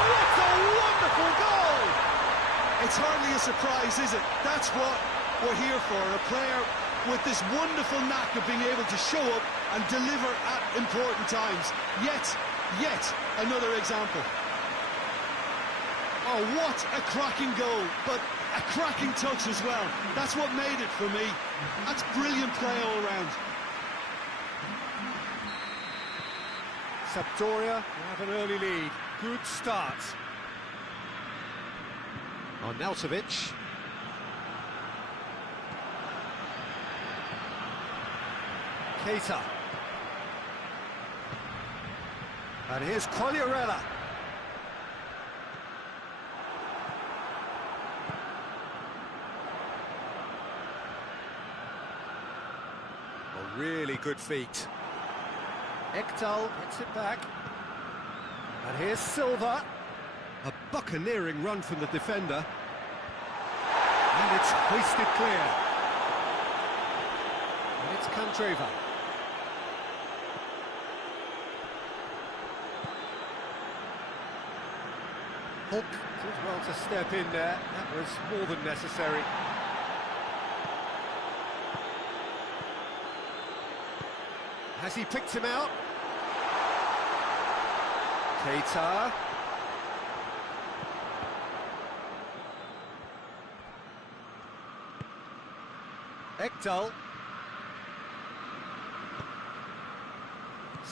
What a wonderful goal! It's hardly a surprise, is it? That's what we're here for, a player with this wonderful knack of being able to show up and deliver at important times. Yet another example. Oh, what a cracking goal, but a cracking touch as well. That's what made it for me. That's brilliant play all round. Sampdoria have an early lead. Good start. Arnautovic. Keita. And here's Quagliarella. A really good feat. Ekdal hits it back. And here's Silva. A buccaneering run from the defender. And it's hoisted clear. And it's Candreva. Hulk did well to step in there. That was more than necessary. Has he picked him out? Keita. Ekdal.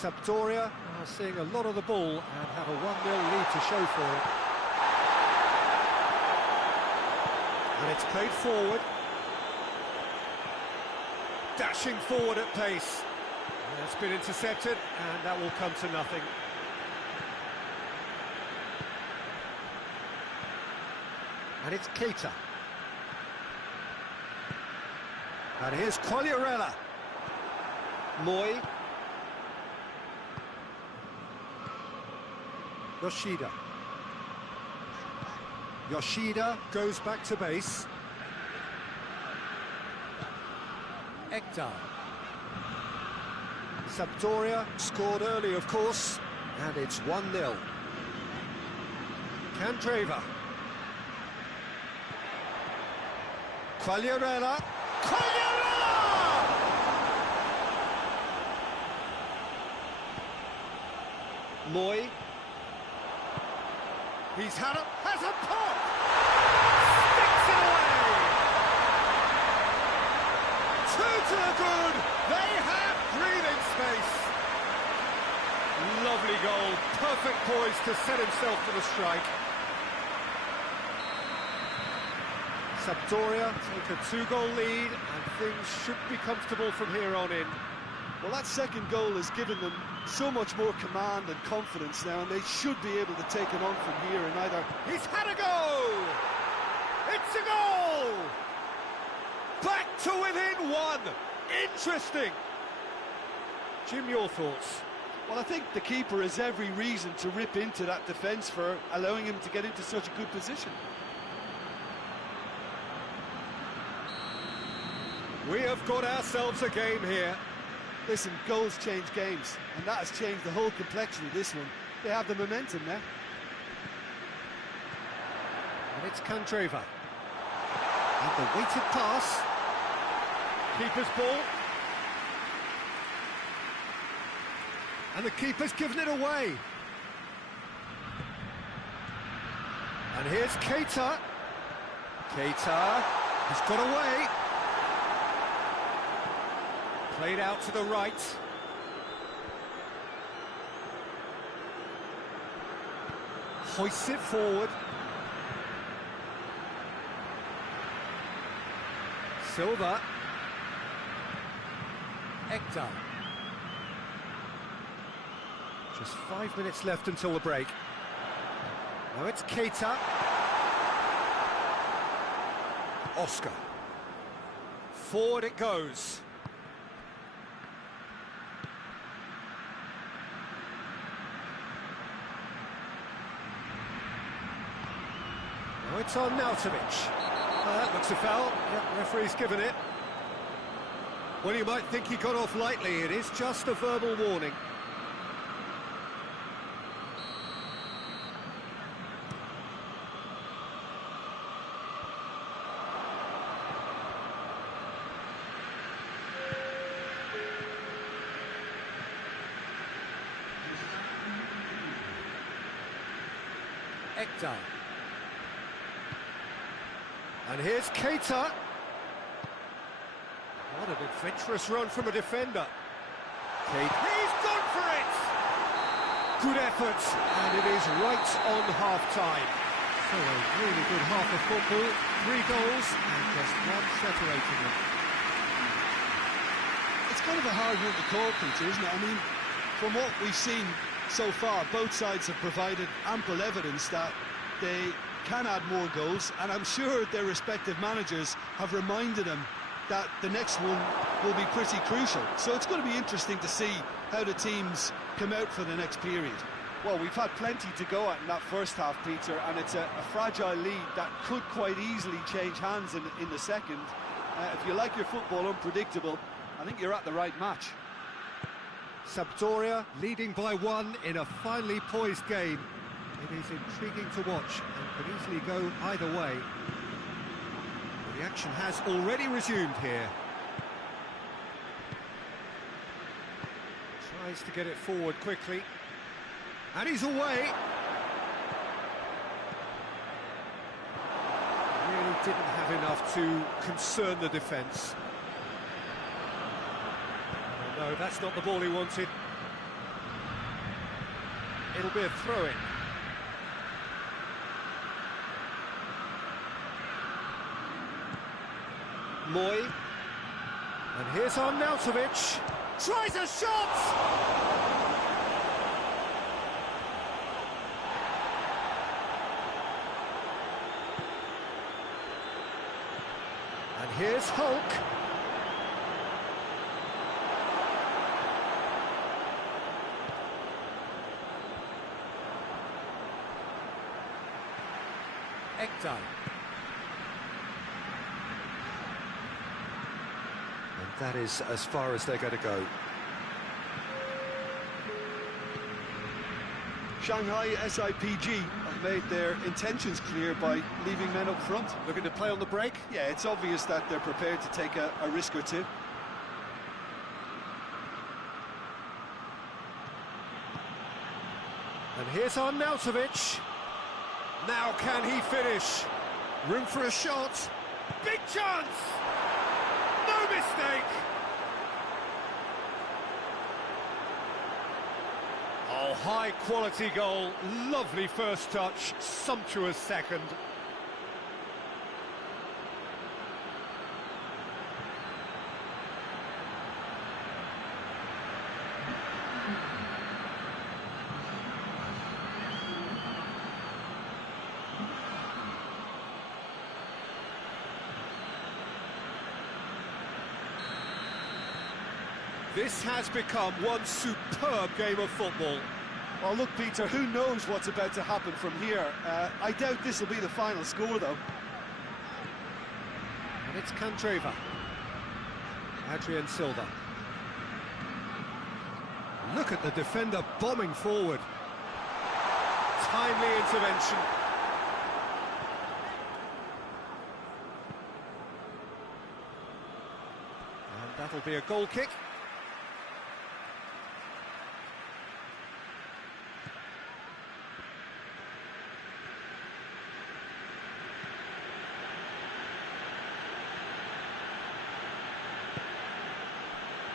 Sampdoria are seeing a lot of the ball and have a 1-0 lead to show for it. And it's played forward. Dashing forward at pace. And it's been intercepted, and that will come to nothing. And it's Keita. And here's Quagliarella. Moy. Yoshida. Yoshida goes back to base. Ekdal. Sampdoria scored early, of course, and it's 1-0. Candreva. Quagliarella. Quagliarella! Moy. He's has a pop! Sticks it away! Two to the good! They have breathing space! Lovely goal, perfect poise to set himself for the strike. Sampdoria take a 2-goal lead, and things should be comfortable from here on in. Well, that second goal has given them so much more command and confidence now, and they should be able to take it on from here and either... He's had a go! It's a goal! Back to within one! Interesting! Jim, your thoughts? Well, I think the keeper has every reason to rip into that defence for allowing him to get into such a good position. We have got ourselves a game here. Listen, goals change games, and that has changed the whole complexion of this one. They have the momentum now. And it's Candreva. And the weighted pass. Keeper's ball. And the keeper's given it away. And here's Keita. Keita has got away. Played out to the right. Hoists it forward. Silva. Ekdal. Just 5 minutes left until the break. Now it's Keita. Oscar. Forward it goes. Now it's on Nautovic. That looks a foul. Yep, referee's given it. Well, you might think he got off lightly. It is just a verbal warning. Ekdal. And here's Keita. What an adventurous run from a defender. Keita. He's gone for it! Good effort, and it is right on half-time. So a really good half of football. 3 goals and just one separating them. It's kind of a hard one to call, Peter, isn't it? I mean, from what we've seen so far, both sides have provided ample evidence that they can add more goals, and I'm sure their respective managers have reminded them that the next one will be pretty crucial. So it's going to be interesting to see how the teams come out for the next period. Well, we've had plenty to go at in that first half, Peter, and it's a fragile lead that could quite easily change hands in the second. If you like your football unpredictable, I think you're at the right match. Sampdoria leading by 1 in a finely poised game. It is intriguing to watch and could easily go either way. The action has already resumed here. Tries to get it forward quickly. And he's away. Really didn't have enough to concern the defence. No, that's not the ball he wanted. it'll be a throw-in. Moy. And here's Arnautovic. Tries a shot! And here's Hulk. Ekdal. And that is as far as they're going to go. Shanghai SIPG have made their intentions clear by leaving men up front. Looking to play on the break? Yeah, it's obvious that they're prepared to take a risk or two. And here's Arnautovic. Now can he finish? Room for a shot. Big chance! No mistake! Oh, high-quality goal. Lovely first touch. Sumptuous second. This has become one superb game of football. Well, look, Peter, who knows what's about to happen from here? I doubt this will be the final score, though. And it's Candreva. Adrian Silva. Look at the defender bombing forward. Timely intervention. And that'll be a goal kick.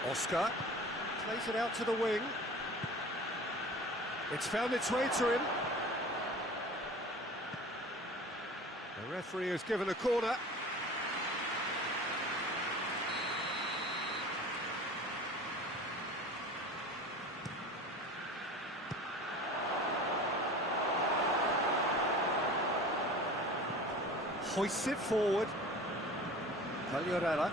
Oscar plays it out to the wing. It's found its way to him. The referee has given a corner. Hoists it forward. Cagliarella.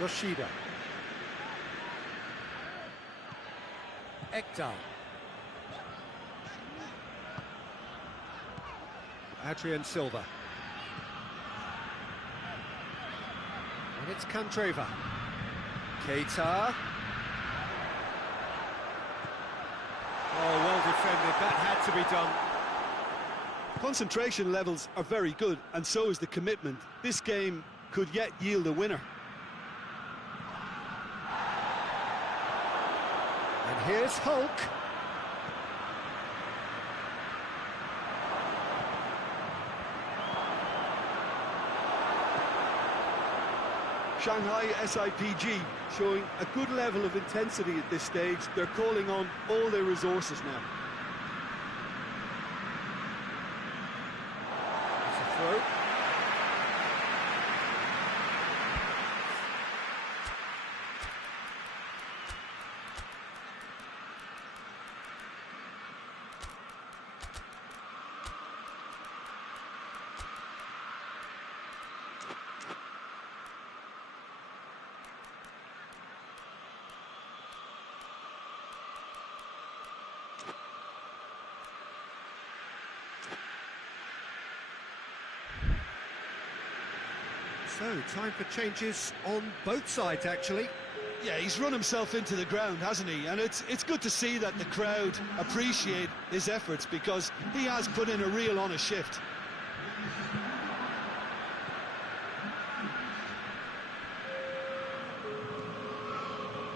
Yoshida. Ekdal. Adrian Silva. And it's Candreva. Keita. Oh, well defended. That had to be done. Concentration levels are very good, and so is the commitment. This game could yet yield a winner. And here's Hulk. Shanghai SIPG showing a good level of intensity at this stage. They're calling on all their resources now. It's a throw. So, time for changes on both sides, actually. Yeah, he's run himself into the ground, hasn't he? And it's good to see that the crowd appreciate his efforts, because he has put in a real honest shift.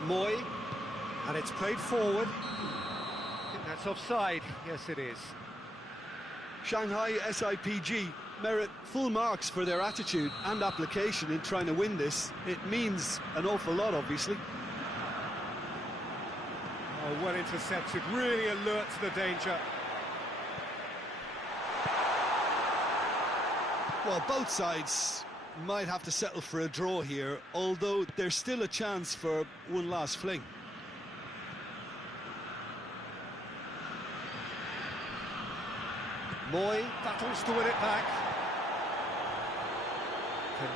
Moy, and it's played forward. I think that's offside. Yes, it is. Shanghai SIPG merit full marks for their attitude and application in trying to win this. It means an awful lot, obviously. Oh, well intercepted, really alert to the danger. Well, both sides might have to settle for a draw here, although there's still a chance for one last fling. Moy battles to win it back.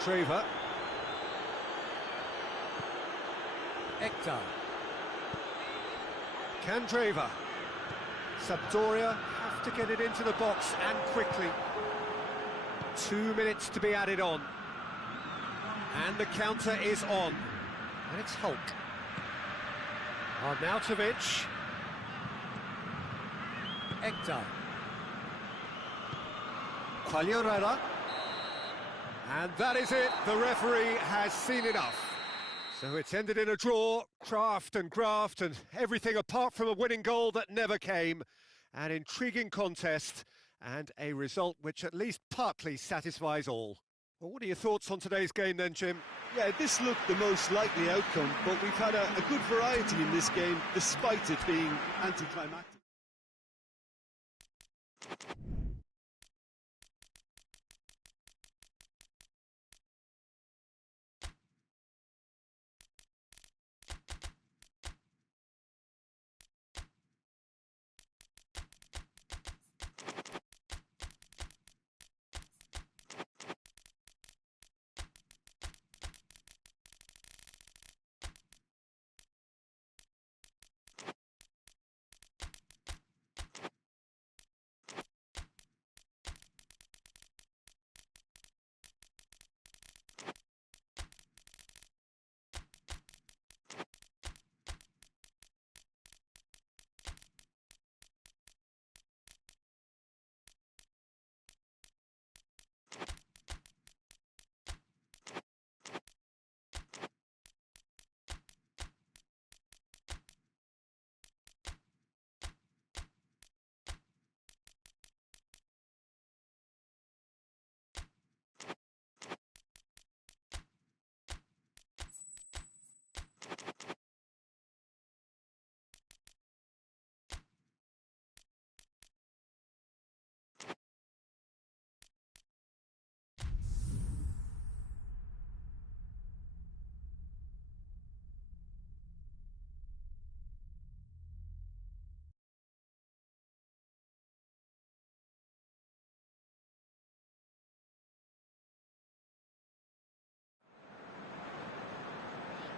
Kênh. Ekdal. Kênh. Sampdoria have to get it into the box and quickly. 2 minutes to be added on. And the counter is on. And it's Hulk. Arnautovic. Ekdal. Quagliarella. And that is it. The referee has seen enough. So it's ended in a draw. Craft and graft and everything apart from a winning goal that never came. An intriguing contest and a result which at least partly satisfies all. Well, what are your thoughts on today's game then, Jim? Yeah, this looked the most likely outcome, but we've had a good variety in this game, despite it being anticlimactic.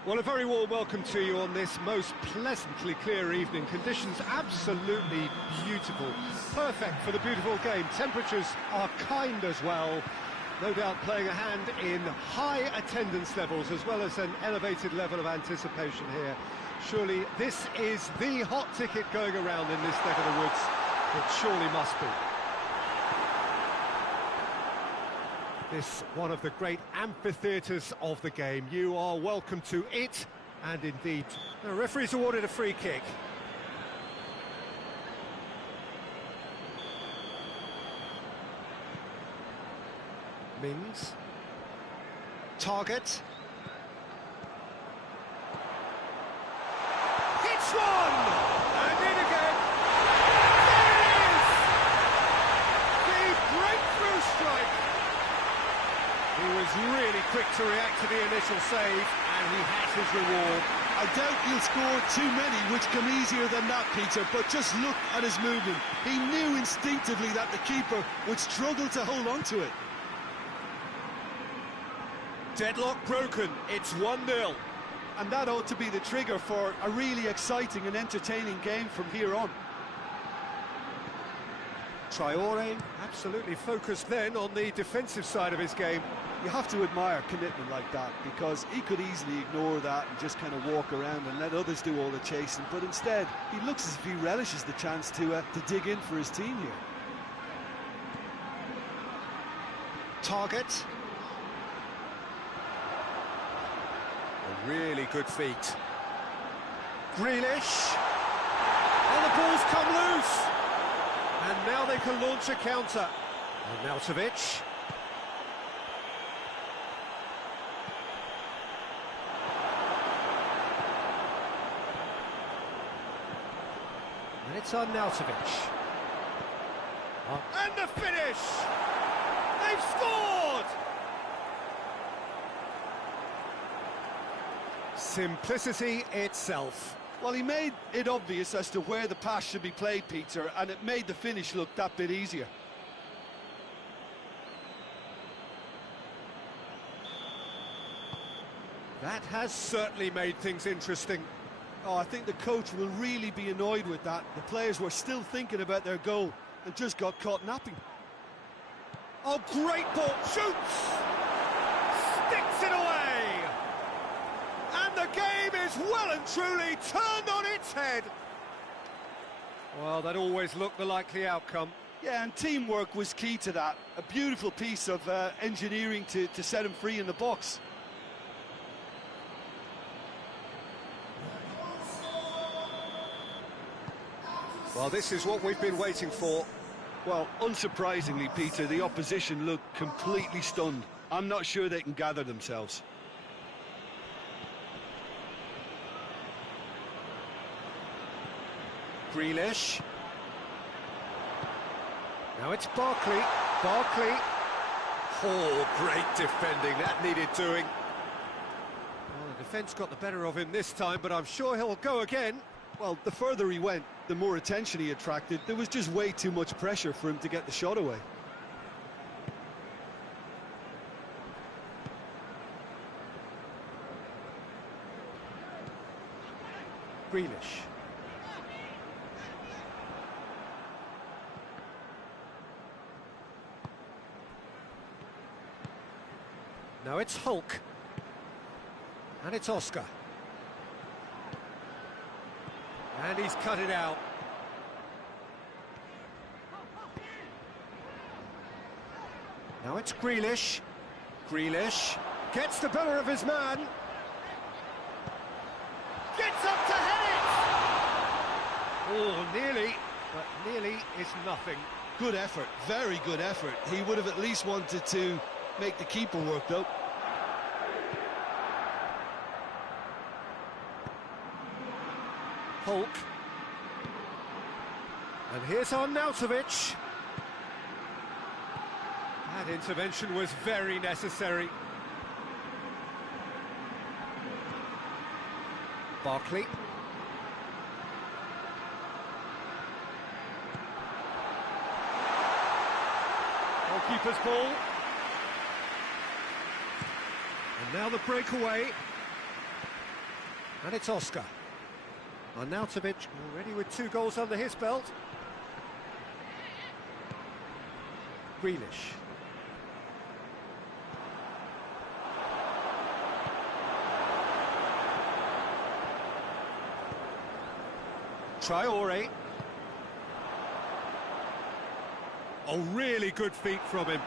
Well, a very warm welcome to you on this most pleasantly clear evening. Conditions absolutely beautiful. Perfect for the beautiful game. Temperatures are kind as well. No doubt playing a hand in high attendance levels as well as an elevated level of anticipation here. Surely this is the hot ticket going around in this neck of the woods. It surely must be. This one of the great amphitheatres of the game. You are welcome to it, and indeed, the referee's awarded a free kick. Mings. Target. Hits one! And in again! There it is! The breakthrough strike! He was really quick to react to the initial save, and he has his reward. I doubt he'll score too many, which come easier than that, Peter, but just look at his movement. He knew instinctively that the keeper would struggle to hold on to it. Deadlock broken, it's 1-0. And that ought to be the trigger for a really exciting and entertaining game from here on. Traoré absolutely focused then on the defensive side of his game. You have to admire commitment like that, because he could easily ignore that and just kind of walk around and let others do all the chasing, but instead he looks as if he relishes the chance to dig in for his team here. Target. A really good feat. Grealish. And the ball's come loose. And now they can launch a counter. Arnautovic. And it's Arnautovic. And the finish! They've scored! Simplicity itself. Well, he made it obvious as to where the pass should be played, Peter, and it made the finish look that bit easier. That has certainly made things interesting. Oh, I think the coach will really be annoyed with that. The players were still thinking about their goal and just got caught napping. Oh, great ball! Shoots! Sticks it away! And the game is well and truly turned on its head. Well, that always looked the likely outcome. Yeah, and teamwork was key to that. A beautiful piece of engineering to set him free in the box. Well, this is what we've been waiting for. Well, unsurprisingly, Peter, the opposition looked completely stunned. I'm not sure they can gather themselves. Grealish. Now it's Barkley. Barkley. Oh, great defending. That needed doing. Well, the defence got the better of him this time, but I'm sure he'll go again. Well, the further he went, the more attention he attracted. There was just way too much pressure for him to get the shot away. Grealish. Now it's Hulk. And it's Oscar. And he's cut it out. Now it's Grealish. Grealish gets the better of his man. Gets up to head it! Oh, nearly, but nearly is nothing. Good effort, very good effort. He would have at least wanted to make the keeper work, though. Hulk. And here's Arnautovic. That intervention was very necessary. Barkley. Goalkeeper's ball. And now the breakaway. And it's Oscar. Arnautovic already with 2 goals under his belt. Grealish. Traore. Oh, really good feet from him.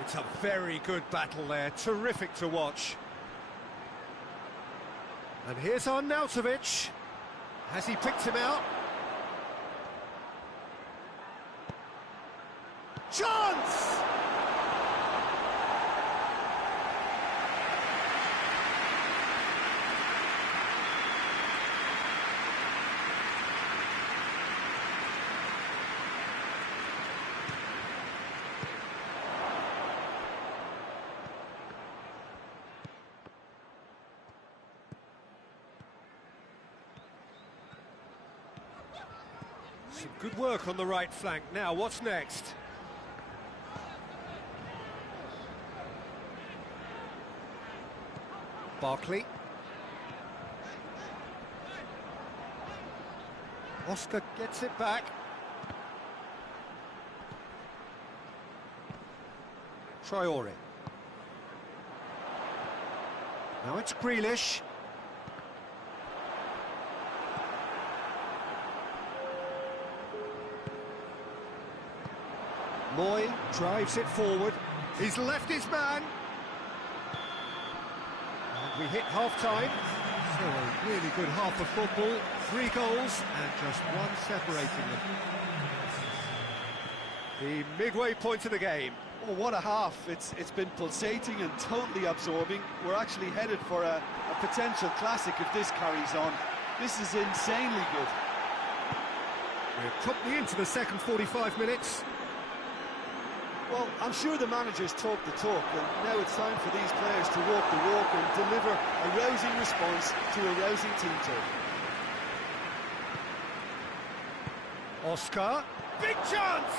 It's a very good battle there, terrific to watch. And here's Arnautovic. Has he picked him out? Chance! Some good work on the right flank. Now, what's next? Barkley. Oscar gets it back. Traore. Now it's Grealish. Moy drives it forward. He's left his man. And we hit half-time. So a really good half of football. 3 goals and just 1 separating them. The midway point of the game. Oh, what a half. It's been pulsating and totally absorbing. We're actually headed for a potential classic if this carries on. This is insanely good. We're promptly into the second 45 minutes. Well, I'm sure the managers talk the talk, and now it's time for these players to walk the walk and deliver a rousing response to a rousing team talk. Oscar, big chance!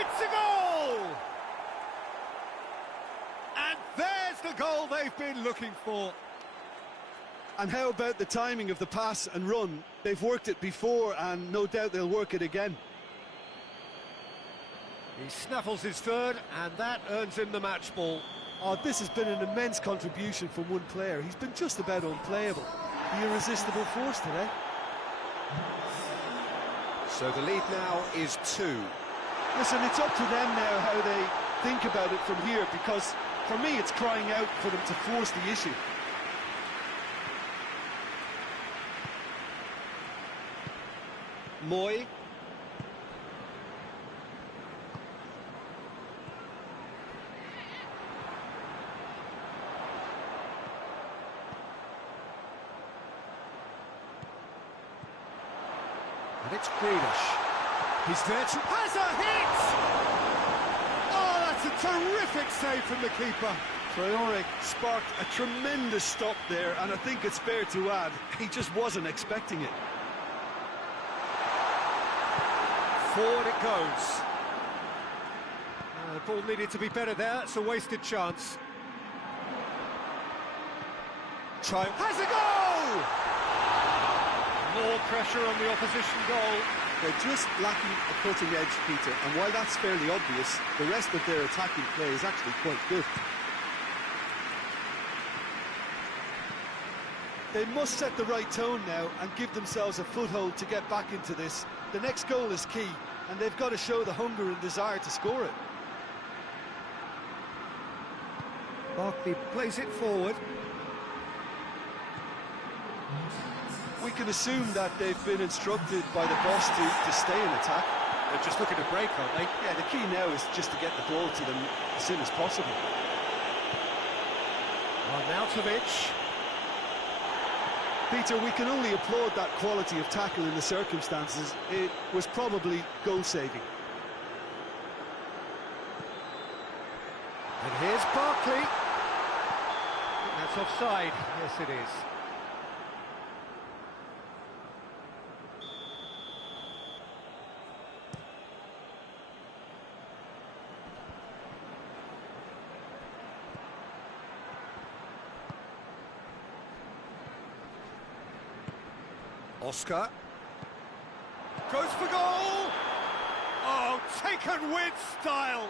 It's a goal! And there's the goal they've been looking for. And how about the timing of the pass and run? They've worked it before, and no doubt they'll work it again. He snaffles his third, and that earns him the match ball. Oh, this has been an immense contribution from one player. He's been just about unplayable. The irresistible force today. So the lead now is 2. Listen, it's up to them now how they think about it from here, because for me it's crying out for them to force the issue. Moy. And it's Greenish. He's there to... has a hit! Oh, that's a terrific save from the keeper. Traore sparked a tremendous stop there, and I think it's fair to add, he just wasn't expecting it. Forward it goes. The ball needed to be better there. It's a wasted chance. Has a goal! More pressure on the opposition goal. They're just lacking a cutting edge, Peter, and while that's fairly obvious, the rest of their attacking play is actually quite good. They must set the right tone now and give themselves a foothold to get back into this. The next goal is key, and they've got to show the hunger and desire to score it. Barkley plays it forward. We can assume that they've been instructed by the boss to stay in attack. They're just looking to break, aren't they? Yeah, the key now is just to get the ball to them as soon as possible. Arnautovic. Peter, we can only applaud that quality of tackle in the circumstances. It was probably goal-saving. And here's Barkley. I think that's offside. Yes, it is. Oscar goes for goal. Oh, taken with style.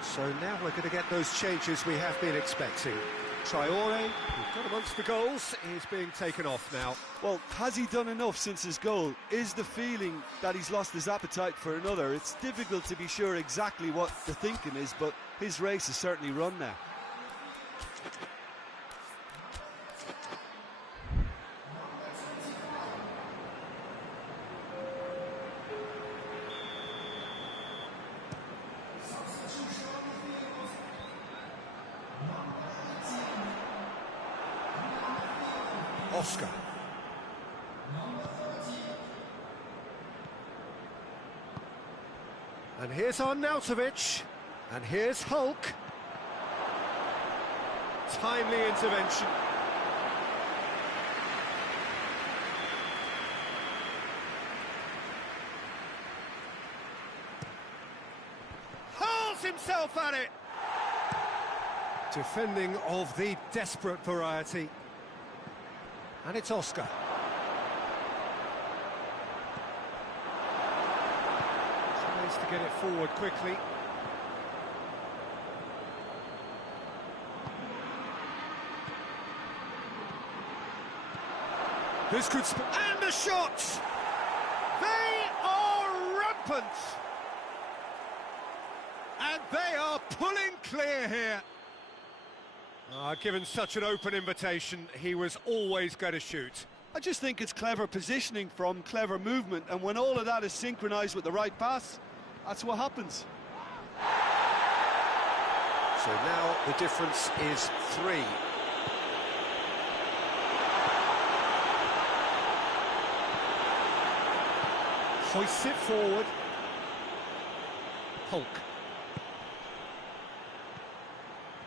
So now we're going to get those changes we have been expecting. Traore, who's got amongst the goals, is being taken off now. Well, has he done enough since his goal? Is the feeling that he's lost his appetite for another? It's difficult to be sure exactly what the thinking is, but his race is certainly run now. Oscar. And here's Arnautovic. And here's Hulk. Timely intervention. Hurls himself at it. Defending of the desperate variety. And it's Oscar. get it forward quickly. This could... And the shots! They are rampant! And they are pulling clear here. Given such an open invitation, he was always going to shoot. I just think it's clever positioning from clever movement, and when all of that is synchronised with the right pass, that's what happens. So now the difference is 3. Hoists it forward. Hulk.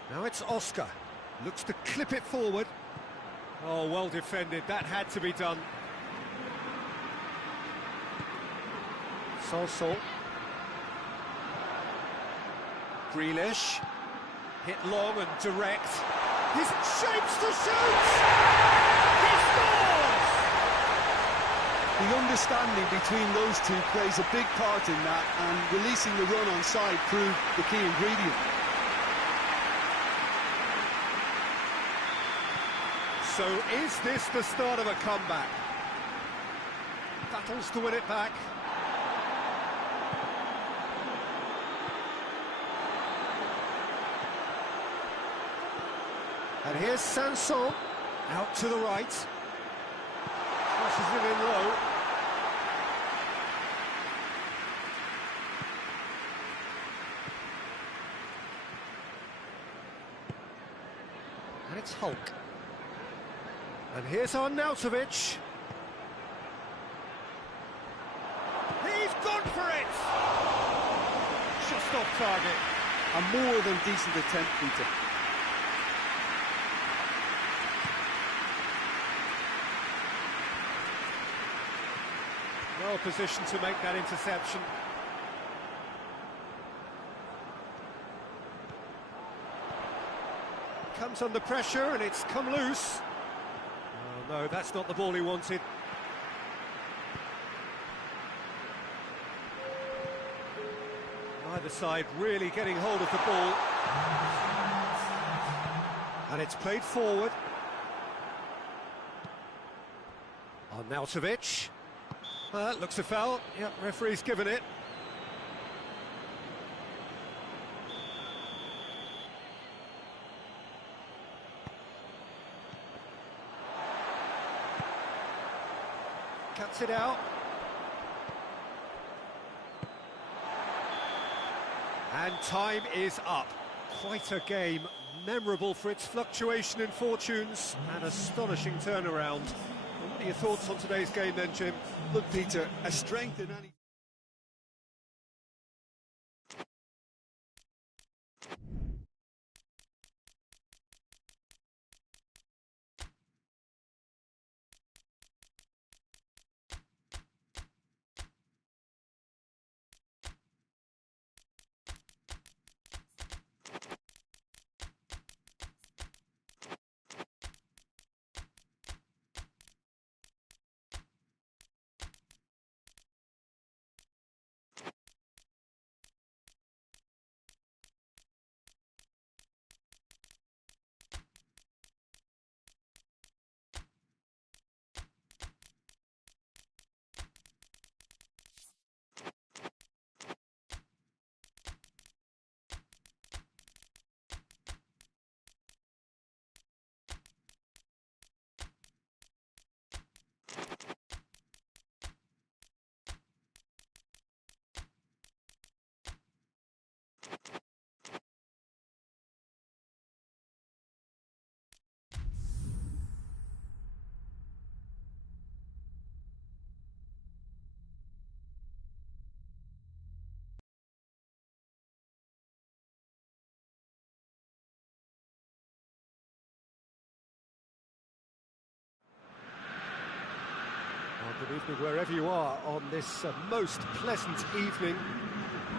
Now it's Oscar. Looks to clip it forward. Oh, well defended. That had to be done. Sol. Grealish. Hit long and direct. He shapes to shoot! He scores! The understanding between those two plays a big part in that, and releasing the run on side proved the key ingredient. So is this the start of a comeback? Battles to win it back. And here's Sanson, out to the right. Crosses it in low. And it's Hulk. And here's Arnautovic. He's gone for it! Just off target. A more than decent attempt, Peter. Well positioned to make that interception. Comes under pressure and it's come loose. Oh no, that's not the ball he wanted. Either side really getting hold of the ball. And it's played forward. Arnautovic. Looks a foul. Yep, referee's given it. Cuts it out. And time is up. Quite a game, memorable for its fluctuation in fortunes and astonishing turnaround. What are your thoughts on today's game then, Jim? Look, Peter, a strength in any... Good evening wherever you are on this most pleasant evening.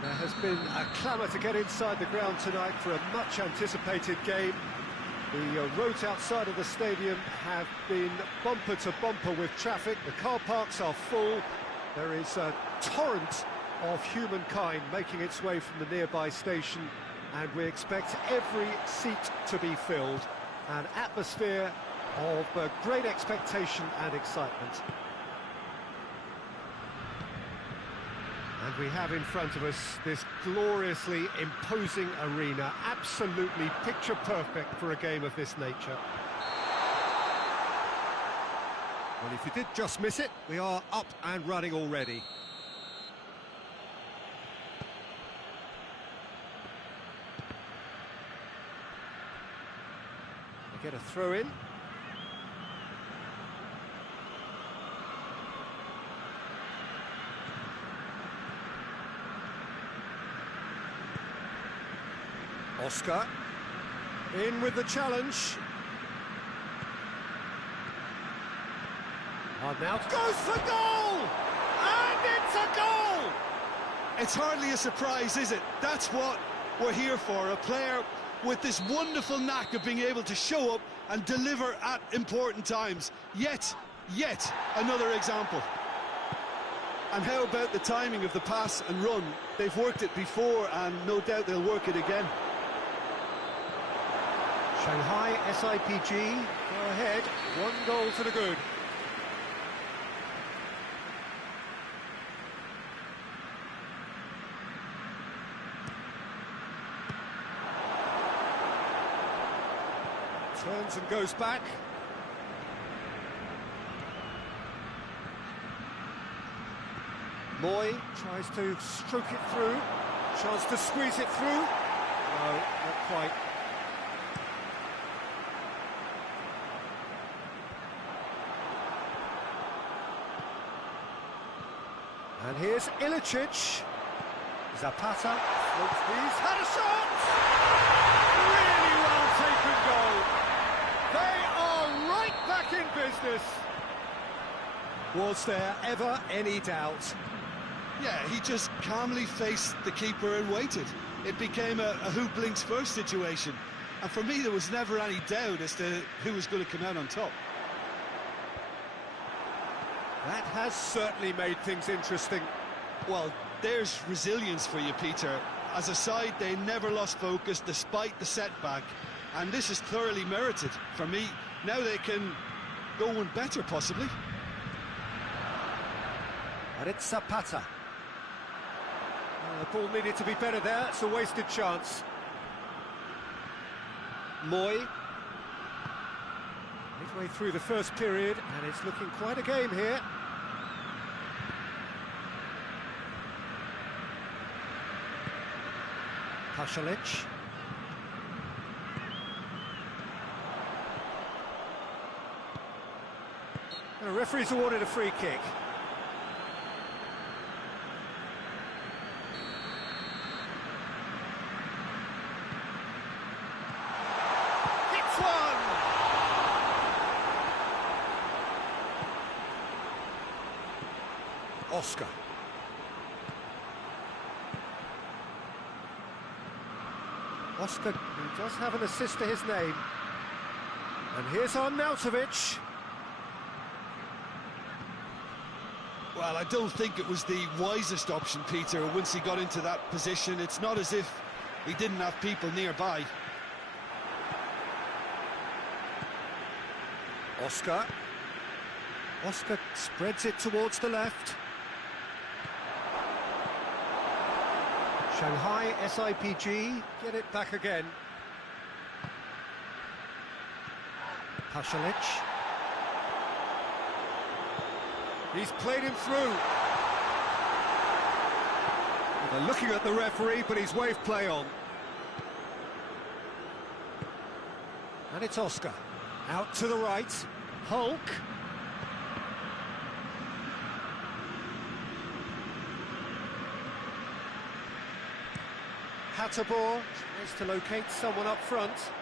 There has been a clamour to get inside the ground tonight for a much anticipated game. The roads outside of the stadium have been bumper to bumper with traffic. The car parks are full. There is a torrent of humankind making its way from the nearby station, and we expect every seat to be filled. An atmosphere of great expectation and excitement. And we have in front of us this gloriously imposing arena, absolutely picture perfect for a game of this nature. Well, if you did just miss it, we are up and running already. They get a throw in. Oscar, in with the challenge. Now goes for goal! And it's a goal! It's hardly a surprise, is it? That's what we're here for, a player with this wonderful knack of being able to show up and deliver at important times. Yet another example. And how about the timing of the pass and run? They've worked it before, and no doubt they'll work it again. Shanghai SIPG go ahead, 1 goal to the good. Turns and goes back. Moy tries to stroke it through. Chance to squeeze it through. No, not quite. And here's Ilicic. Zapata floats these. Had a shot! Really well taken goal. They are right back in business. Was there ever any doubt? Yeah, he just calmly faced the keeper and waited. It became a who blinks first situation. And for me, there was never any doubt as to who was going to come out on top. That has certainly made things interesting. Well, there's resilience for you, Peter. As a side, they never lost focus despite the setback. And this is thoroughly merited. For me, now they can go one better, possibly. And it's Zapata. The ball needed to be better there. It's a wasted chance. Moy. Midway through the first period, and it's looking quite a game here. Pasalic. And the referee's awarded a free kick. Hits one! Oscar. Oscar, who does have an assist to his name. And here's Arnautovic. Well, I don't think it was the wisest option, Peter, once he got into that position. It's not as if he didn't have people nearby. Oscar. Oscar spreads it towards the left. Shanghai SIPG get it back again. Pasalic. He's played him through. They're looking at the referee, but he's waved play on. And it's Oscar. Out to the right. Hulk. Hatterbaugh tries to locate someone up front.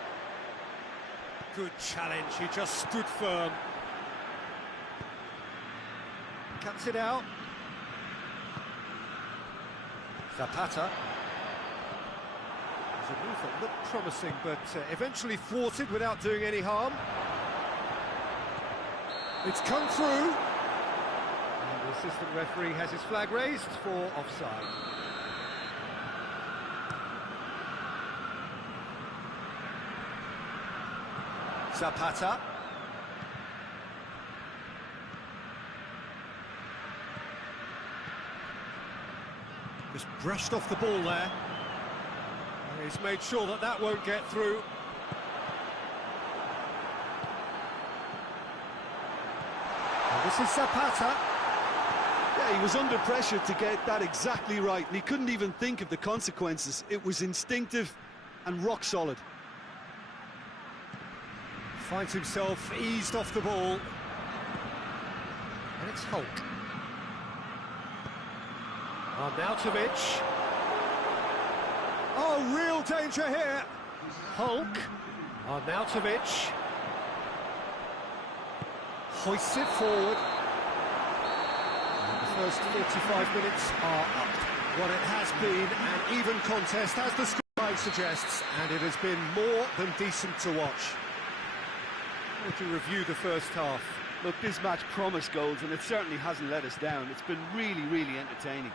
Good challenge, he just stood firm. Cuts it out. Zapata. There's a move that looked promising, but eventually thwarted without doing any harm. It's come through. And The assistant referee has his flag raised for offside. Zapata. Just brushed off the ball there. He's made sure that that won't get through. And this is Zapata. Yeah, he was under pressure to get that exactly right, and he couldn't even think of the consequences. It was instinctive and rock solid. Finds himself eased off the ball. And it's Hulk. Arnautovic. Oh, real danger here. Hulk. Arnautovic. Hoists it forward. And the first 45 minutes are up. What it has been an even contest, as the scoreline suggests, and it has been more than decent to watch. To review the first half. Look, this match promised goals, and it certainly hasn't let us down. It's been really, really entertaining.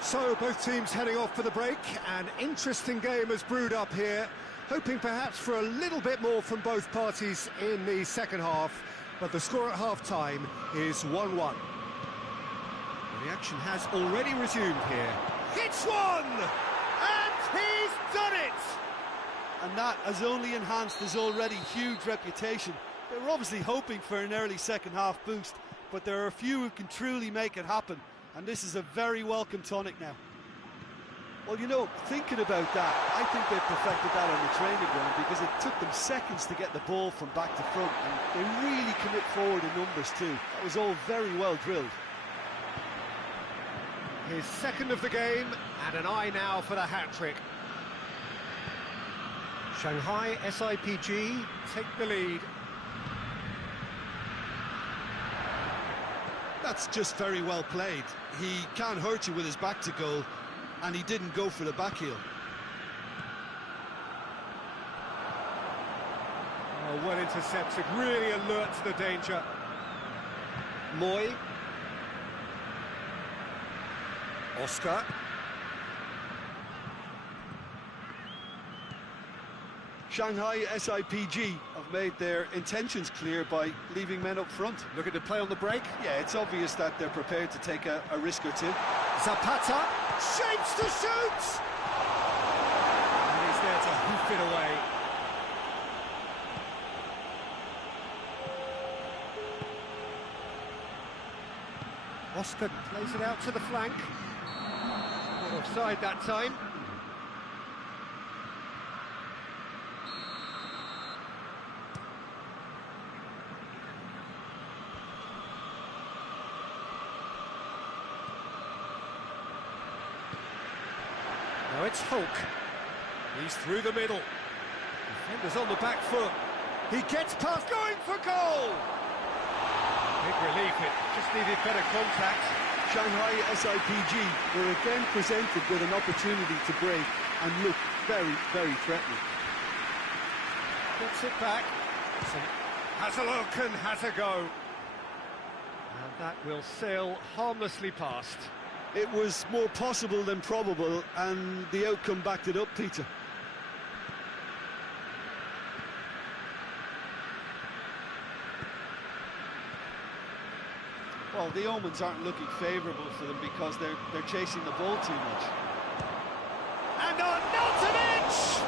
So, both teams heading off for the break. An interesting game has brewed up here, hoping perhaps for a little bit more from both parties in the second half, but the score at half-time is 1-1. The action has already resumed here. Hits one! And he's done it! And that has only enhanced his already huge reputation. They were obviously hoping for an early second-half boost, but there are a few who can truly make it happen, and this is a very welcome tonic now. Well, you know, thinking about that, I think they perfected that on the training ground, because it took them seconds to get the ball from back to front, and they really commit forward in numbers too. That was all very well drilled. His second of the game, and an eye now for the hat-trick. Shanghai SIPG take the lead. That's just very well played. He can't hurt you with his back to goal, and he didn't go for the back heel. Oh, well intercepted, really alert to the danger. Moy. Oscar. Shanghai SIPG have made their intentions clear by leaving men up front. Looking to play on the break. Yeah, it's obvious that they're prepared to take a risk or two. Zapata shapes to shoot! And he's there to hoof it away. Oscar plays it out to the flank. Not offside that time. Now it's Hulk. He's through the middle. Defender's on the back foot. He gets past, going for goal! Big relief, it just needed better contact. Shanghai SIPG were again presented with an opportunity to break and look very, very threatening. Gets it back. Has a look and has a go. And that will sail harmlessly past. It was more possible than probable, and the outcome backed it up, Peter. Well, the omens aren't looking favourable for them because they're chasing the ball too much. And Arnautovic!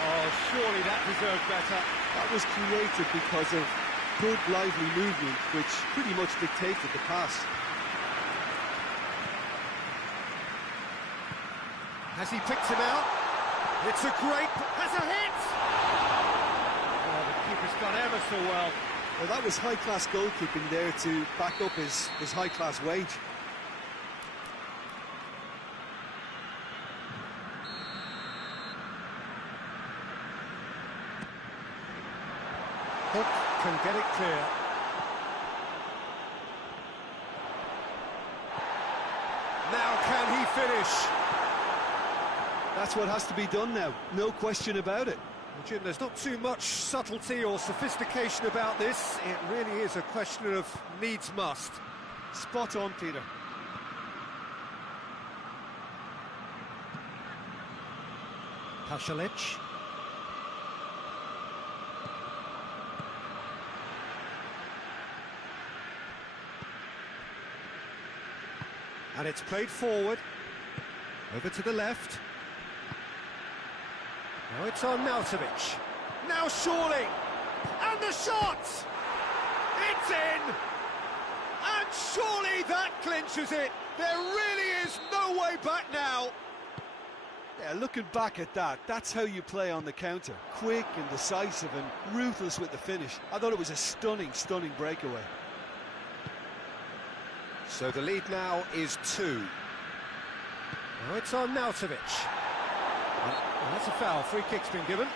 Oh, surely that deserved better. That was created because of good, lively movement, which pretty much dictated the pass. Has he picked him out? It's a great... has a hit! Oh, the keeper's done ever so well. Well, that was high-class goalkeeping there to back up his high-class wage. Hook can get it clear. Now can he finish? That's what has to be done now, no question about it. Jim, there's not too much subtlety or sophistication about this. It really is a question of needs must. Spot on, Peter. Pasalic. And it's played forward. Over to the left. Now it's on Nautovic. Now surely! And the shot! It's in! And surely that clinches it! There really is no way back now! Yeah, looking back at that, that's how you play on the counter. Quick and decisive and ruthless with the finish. I thought it was a stunning, stunning breakaway. So the lead now is 2. Now it's on Nautovic. Well, that's a foul. Free kick's been given.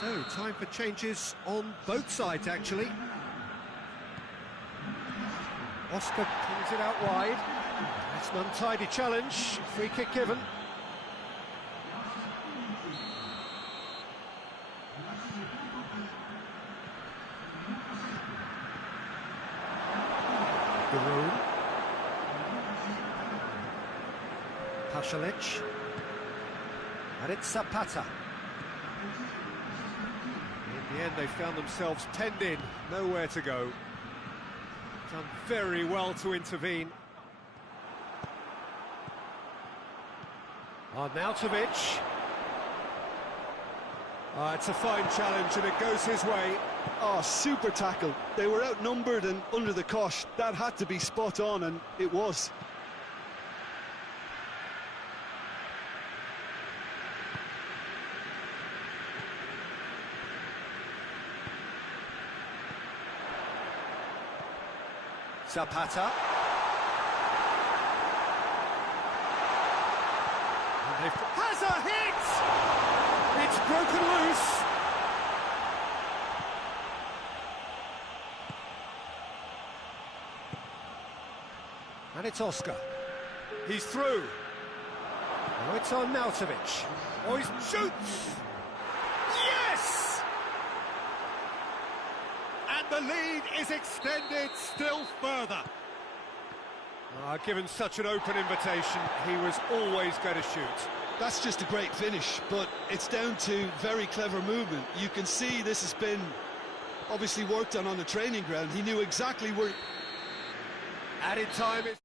So, time for changes on both sides, actually. Oscar pulls it out wide. It's an untidy challenge. Free kick given. Garoon. Pasalic. And it's Zapata. In the end, they found themselves penned in, nowhere to go. Done very well to intervene. Arnautovic. It's a fine challenge and it goes his way. Oh, super tackle. They were outnumbered and under the cosh. That had to be spot on, and it was. Zapata. Has a hit! It's broken loose. And it's Oscar. He's through. Now it's on Nautovic. Oh, he shoots! Yes! And the lead is extended still further. Given such an open invitation, he was always going to shoot. That's just a great finish, but it's down to very clever movement. You can see this has been obviously worked on the training ground. He knew exactly where... Added time is...